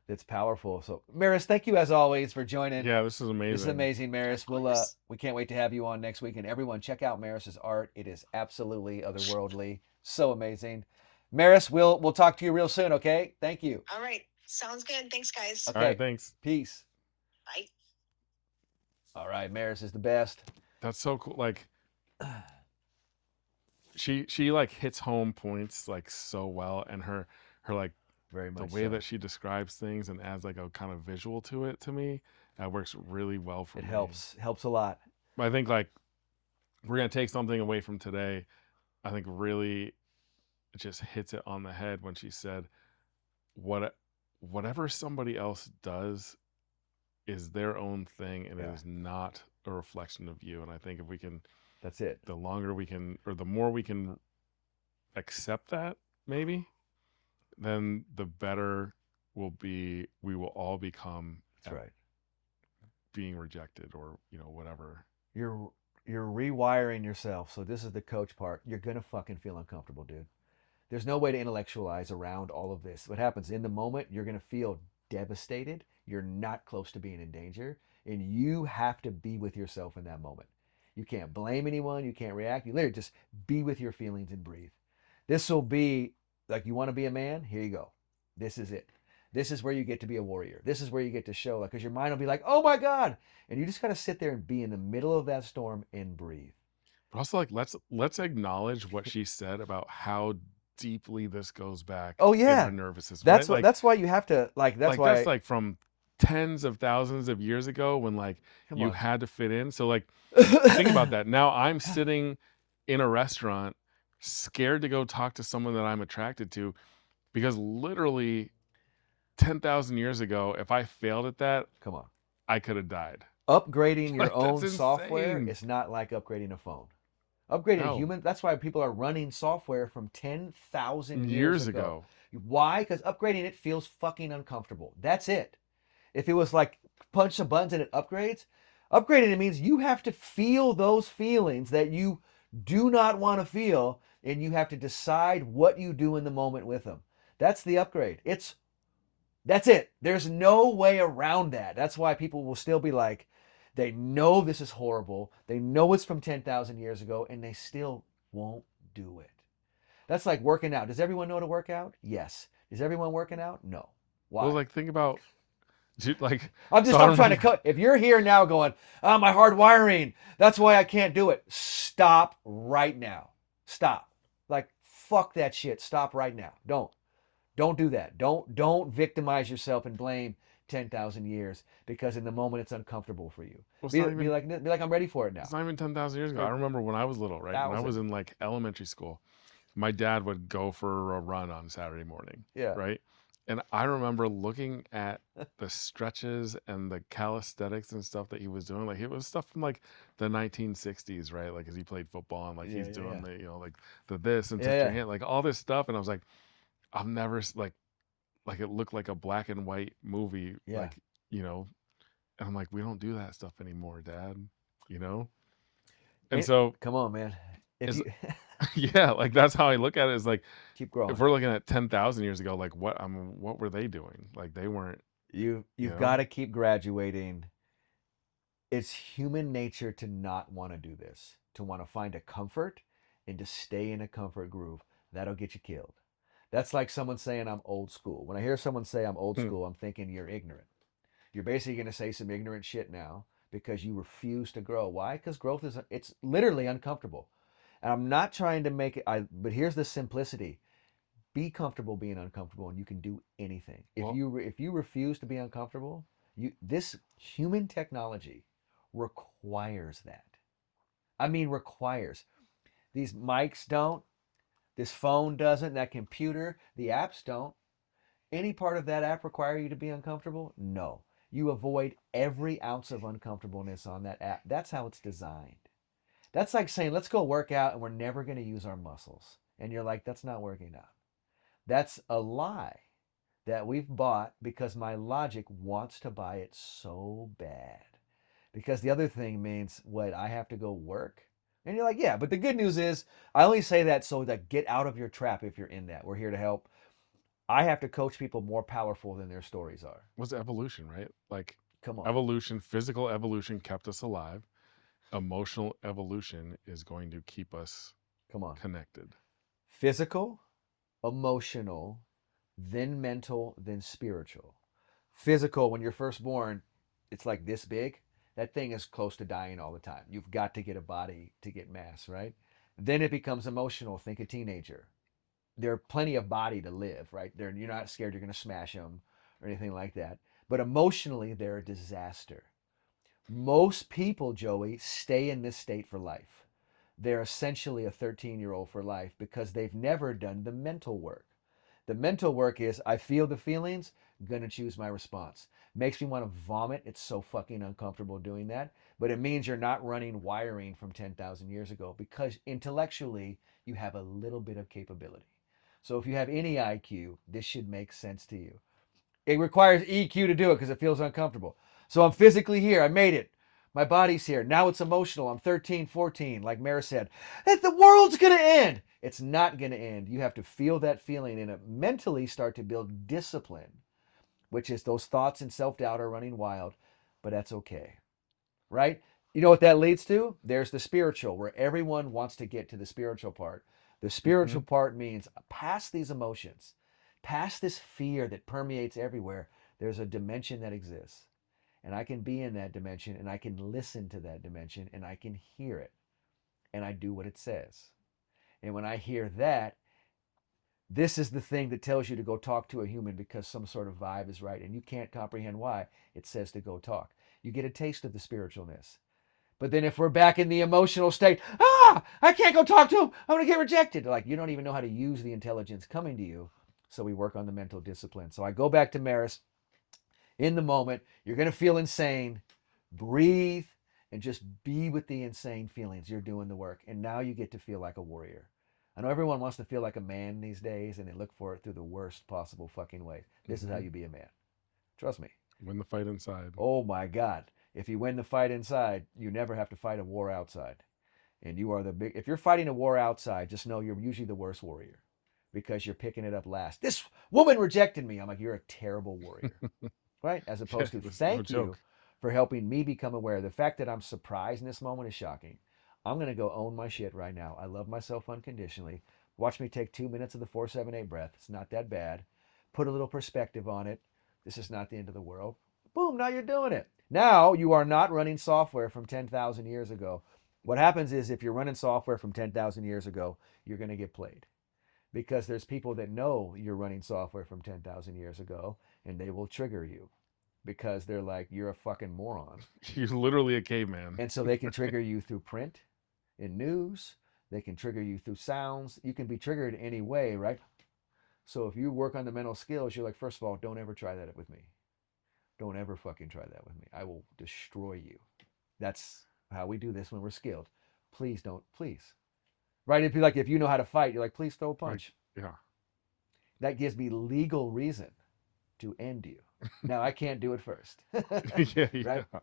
It's powerful. So, Maris, thank you as always for joining. Yeah, this is This is amazing. amazing, Maris. Of course. We can't wait to have you on next week. And everyone, check out Maris's art. It is absolutely otherworldly. So amazing. Maris, we'll talk to you real soon. Okay. Thank you. All right. Sounds good. Thanks, guys. All right, Okay. thanks. Peace. Bye. All right. Maris is the best. That's so cool. Like she like hits home points like so well, and her like Very the much way so. that she describes things and adds like a kind of visual to it to me, that works really well for It me. helps a lot. I think like we're gonna take something away from today. I think really it just hits it on the head when she said, "What whatever somebody else does is their own thing, and it Yeah. is not a reflection of you." And I think if we can, That's it. the longer we can, or the more we can accept that, maybe, then the better will be. We will all become That's at right. being rejected, or whatever. You're you're rewiring yourself. So this is the coach part. You're gonna fucking feel uncomfortable, dude. There's no way to intellectualize around all of this. What happens in the moment, you're going to feel devastated. You're not close to being in danger. And you have to be with yourself in that moment. You can't blame anyone. You can't react. You literally just be with your feelings and breathe. This will be like, you want to be a man? Here you go. This is it. This is where you get to be a warrior. This is where you get to show, like, because your mind will be like, oh my God. And you just got to sit there and be in the middle of that storm and breathe. But also, like, let's acknowledge what she said about how deeply this goes back Oh in yeah. her nervous system, right? That's why you have to, that's Like that's why, like from tens of thousands of years ago when like come you on. had to fit in. So like think about that. Now I'm sitting in a restaurant scared to go talk to someone that I'm attracted to because literally 10,000 years ago, if I failed at that, Come on. I could have died. Upgrading your Like that's own software insane. is not like upgrading a phone. Upgrading a No, human, that's why people are running software from 10,000 years years ago. ago. Why? Because upgrading it feels fucking uncomfortable. That's it. If it was like punch some buttons and it upgrading it means you have to feel those feelings that you do not want to feel, and you have to decide what you do in the moment with them. That's the upgrade. That's it. There's no way around that. That's why people will still be like, they know this is horrible. They know it's from 10,000 years ago, and they still won't do it. That's like working out. Does everyone know to work out? Yes. Is everyone working out? No. Well, Why? like think about like so I I'm trying to remember cut. If you're here now going, oh, my hard wiring, that's why I can't do it. Stop right now. Stop. Like, fuck that shit. Stop right now. Don't do that. Don't victimize yourself and blame 10,000 years because in the moment it's uncomfortable for you. well, Be like I'm ready for it now. it's not even 10,000 years ago. I Or remember when I was little, right? When I was 1,000. in like elementary school, my dad would go for a run on Saturday morning, Yeah. right? And I remember looking at the stretches and the calisthenics and stuff that he was doing. Like it was stuff from like the 1960s, right? Like as he played football and like Yeah, he's yeah, doing yeah. the like the this and Yeah, touch your yeah. hand, like all this stuff. And I was like, I've never like it looked like a black and white movie, Yeah. like you know. And I'm like, we don't do that stuff anymore, Dad. You know. And so Come on, man. If is you yeah, like that's how I look at it. Is like keep growing. if we're looking at 10,000 years ago, like what were they doing? Like they weren't, you You've got know. to keep graduating. It's human nature to not want to do this, to want to find a comfort and to stay in a comfort groove. That'll get you killed. That's like someone saying I'm old school. When I hear someone say I'm old Hmm. school, I'm thinking you're ignorant. You're basically going to say some ignorant shit now because you refuse to grow. Why? Because growth is it's literally uncomfortable. And I'm not trying to make it but here's the simplicity. Be comfortable being uncomfortable and you can do anything. Well, If you refuse to be uncomfortable, you this human technology requires that. I mean requires. These mics don't, this phone doesn't, that computer, the apps don't. Any part of that app require you to be uncomfortable? No. You avoid every ounce of uncomfortableness on that app. That's how it's designed. That's like saying, let's go work out and we're never going to use our muscles. And you're like, that's not working out. That's a lie that we've bought because my logic wants to buy it so bad. Because the other thing means, what, I have to go work? And you're like, yeah, but the good news is, I only say that so that get out of your trap if you're in that. We're here to help. I have to coach people more powerful than their stories are. Was evolution, right? Like Come on. evolution, physical evolution kept us alive. Emotional evolution is going to keep us Come on. connected. Physical, emotional, then mental, then spiritual. Physical, when you're first born, it's like this big. That thing is close to dying all the time. You've got to get a body to get mass, right? Then it becomes emotional. Think a teenager. They're plenty of body to live, right? You're not scared you're going to smash them or anything like that. But emotionally, they're a disaster. Most people, Joey, stay in this state for life. They're essentially a 13-year-old for life because they've never done the mental work. The mental work is I feel the feelings, gonna choose my response. Makes me want to vomit. It's so fucking uncomfortable doing that. But it means you're not running wiring from 10,000 years ago because intellectually you have a little bit of capability. So if you have any IQ, this should make sense to you. It requires EQ to do it because it feels uncomfortable. So I'm physically here. I made it. My body's here. Now it's emotional. I'm 13, 14, like Mara said. That the world's going to end. It's not going to end. You have to feel that feeling and mentally start to build discipline, which is those thoughts and self-doubt are running wild, but that's okay. Right? You know what that leads to? There's the spiritual, where everyone wants to get to the spiritual part. The Mm-hmm. spiritual part means past these emotions, past this fear that permeates everywhere, there's a dimension that exists. And I can be in that dimension and I can listen to that dimension and I can hear it and I do what it says. And when I hear that, this is the thing that tells you to go talk to a human because some sort of vibe is right and you can't comprehend why it says to go talk. You get a taste of the spiritualness. But then if we're back in the emotional state, I can't go talk to him. I'm going to get rejected. Like you don't even know how to use the intelligence coming to you. So we work on the mental discipline. So I go back to Maris. In the moment, you're going to feel insane. Breathe and just be with the insane feelings. You're doing the work. And now you get to feel like a warrior. I know everyone wants to feel like a man these days and they look for it through the worst possible fucking way. This is how Mm-hmm. you be a man. Trust me. Win the fight inside. Oh my God. If you win the fight inside, you never have to fight a war outside. And you are the big, if you're fighting a war outside, just know you're usually the worst warrior because you're picking it up last. This woman rejected me. I'm like, you're a terrible warrior, right? As Yeah, opposed to that's no thank you joke. for helping me become aware. The fact that I'm surprised in this moment is shocking. I'm going to go own my shit right now. I love myself unconditionally. Watch me take 2 minutes of the 4-7-8 breath. It's not that bad. Put a little perspective on it. This is not the end of the world. Boom, now you're doing it. Now you are not running software from 10,000 years ago. What happens is if you're running software from 10,000 years ago, you're going to get played because there's people that know you're running software from 10,000 years ago and they will trigger you because they're like, you're a fucking moron. You're literally a caveman. And so they can trigger you through print, in news, they can trigger you through sounds. You can be triggered any way, right? So if you work on the mental skills, you're like, first of all, don't ever try that with me. Don't ever fucking try that with me. I will destroy you. That's how we do this when we're skilled. Please don't, please. Right? It'd be like if you know how to fight, you're like, please throw a Like, punch. yeah. That gives me legal reason to end you. Now I can't do it first. Yeah, Right? yeah.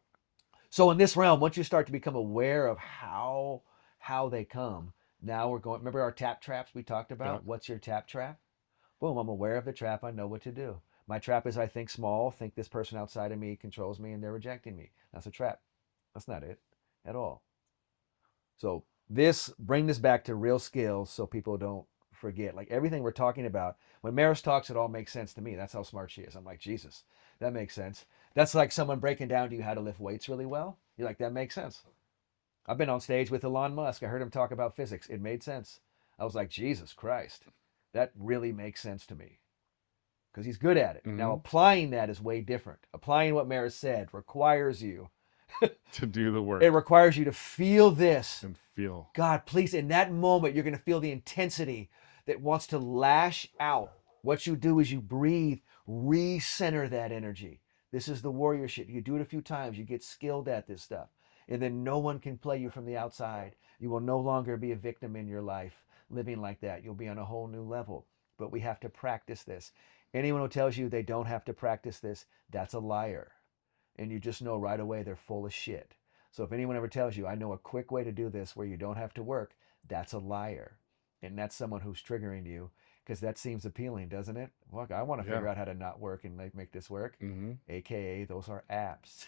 So in this realm, once you start to become aware of how they come, now we're going. Remember our tap traps we talked Yeah. about? What's your tap trap? Boom! I'm aware of the trap. I know what to do. My trap is I think small, think this person outside of me controls me, and they're rejecting me. That's a trap. That's not it at all. So bring this back to real skills so people don't forget. Like everything we're talking about, when Maris talks, it all makes sense to me. That's how smart she is. I'm like, Jesus, that makes sense. That's like someone breaking down to you how to lift weights really well. You're like, that makes sense. I've been on stage with Elon Musk. I heard him talk about physics. It made sense. I was like, Jesus Christ, that really makes sense to me because he's good at it. Now, Mm-hmm. applying that is way different. Applying what Maris said requires you, To do the work it requires you to feel this. and feel. God, please, in that moment, you're going to feel the intensity that wants to lash out. What you do is you breathe, recenter that energy. This is the warrior shit. You do it a few times, you get skilled at this stuff. And then no one can play you from the outside. You will no longer be a victim in your life living like that. You'll be on a whole new level. But we have to practice this. Anyone who tells you they don't have to practice this, that's a liar. And you just know right away they're full of shit. So if anyone ever tells you, I know a quick way to do this where you don't have to work, that's a liar. And that's someone who's triggering you. because that seems appealing, doesn't it? Look, I want to Yeah. figure out how to not work and like make this work. Hmm. AKA, those are apps.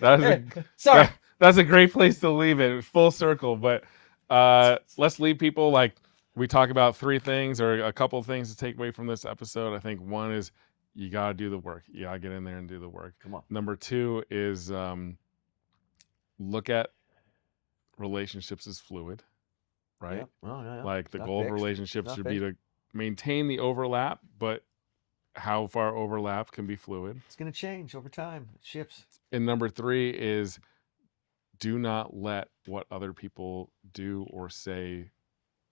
That is a Sorry. that's a great place to leave it, full circle. But let's leave people like we talk about 3 things or a couple of things to take away from this episode. I think one is you gotta do the work. You gotta get in there and do the work. Come on. Number 2 is look at relationships as fluid, right? Yep. Oh, yeah, yeah. Like the Not goal of fixed. relationships Not should be fixed. to maintain the overlap, but how far overlap can be fluid. It's going to change over time. It shifts. And number 3 is do not let what other people do or say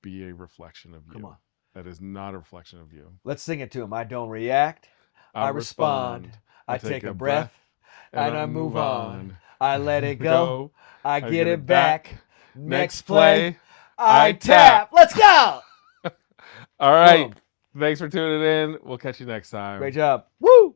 be a reflection of you. Come on. That is not a reflection of you. Let's sing it to him. I don't react. I respond. I take a breath and I move on. I let it go. I get it back. Next play, I tap. Let's go. All right. Boom. Thanks for tuning in. We'll catch you next time. Great job. Woo!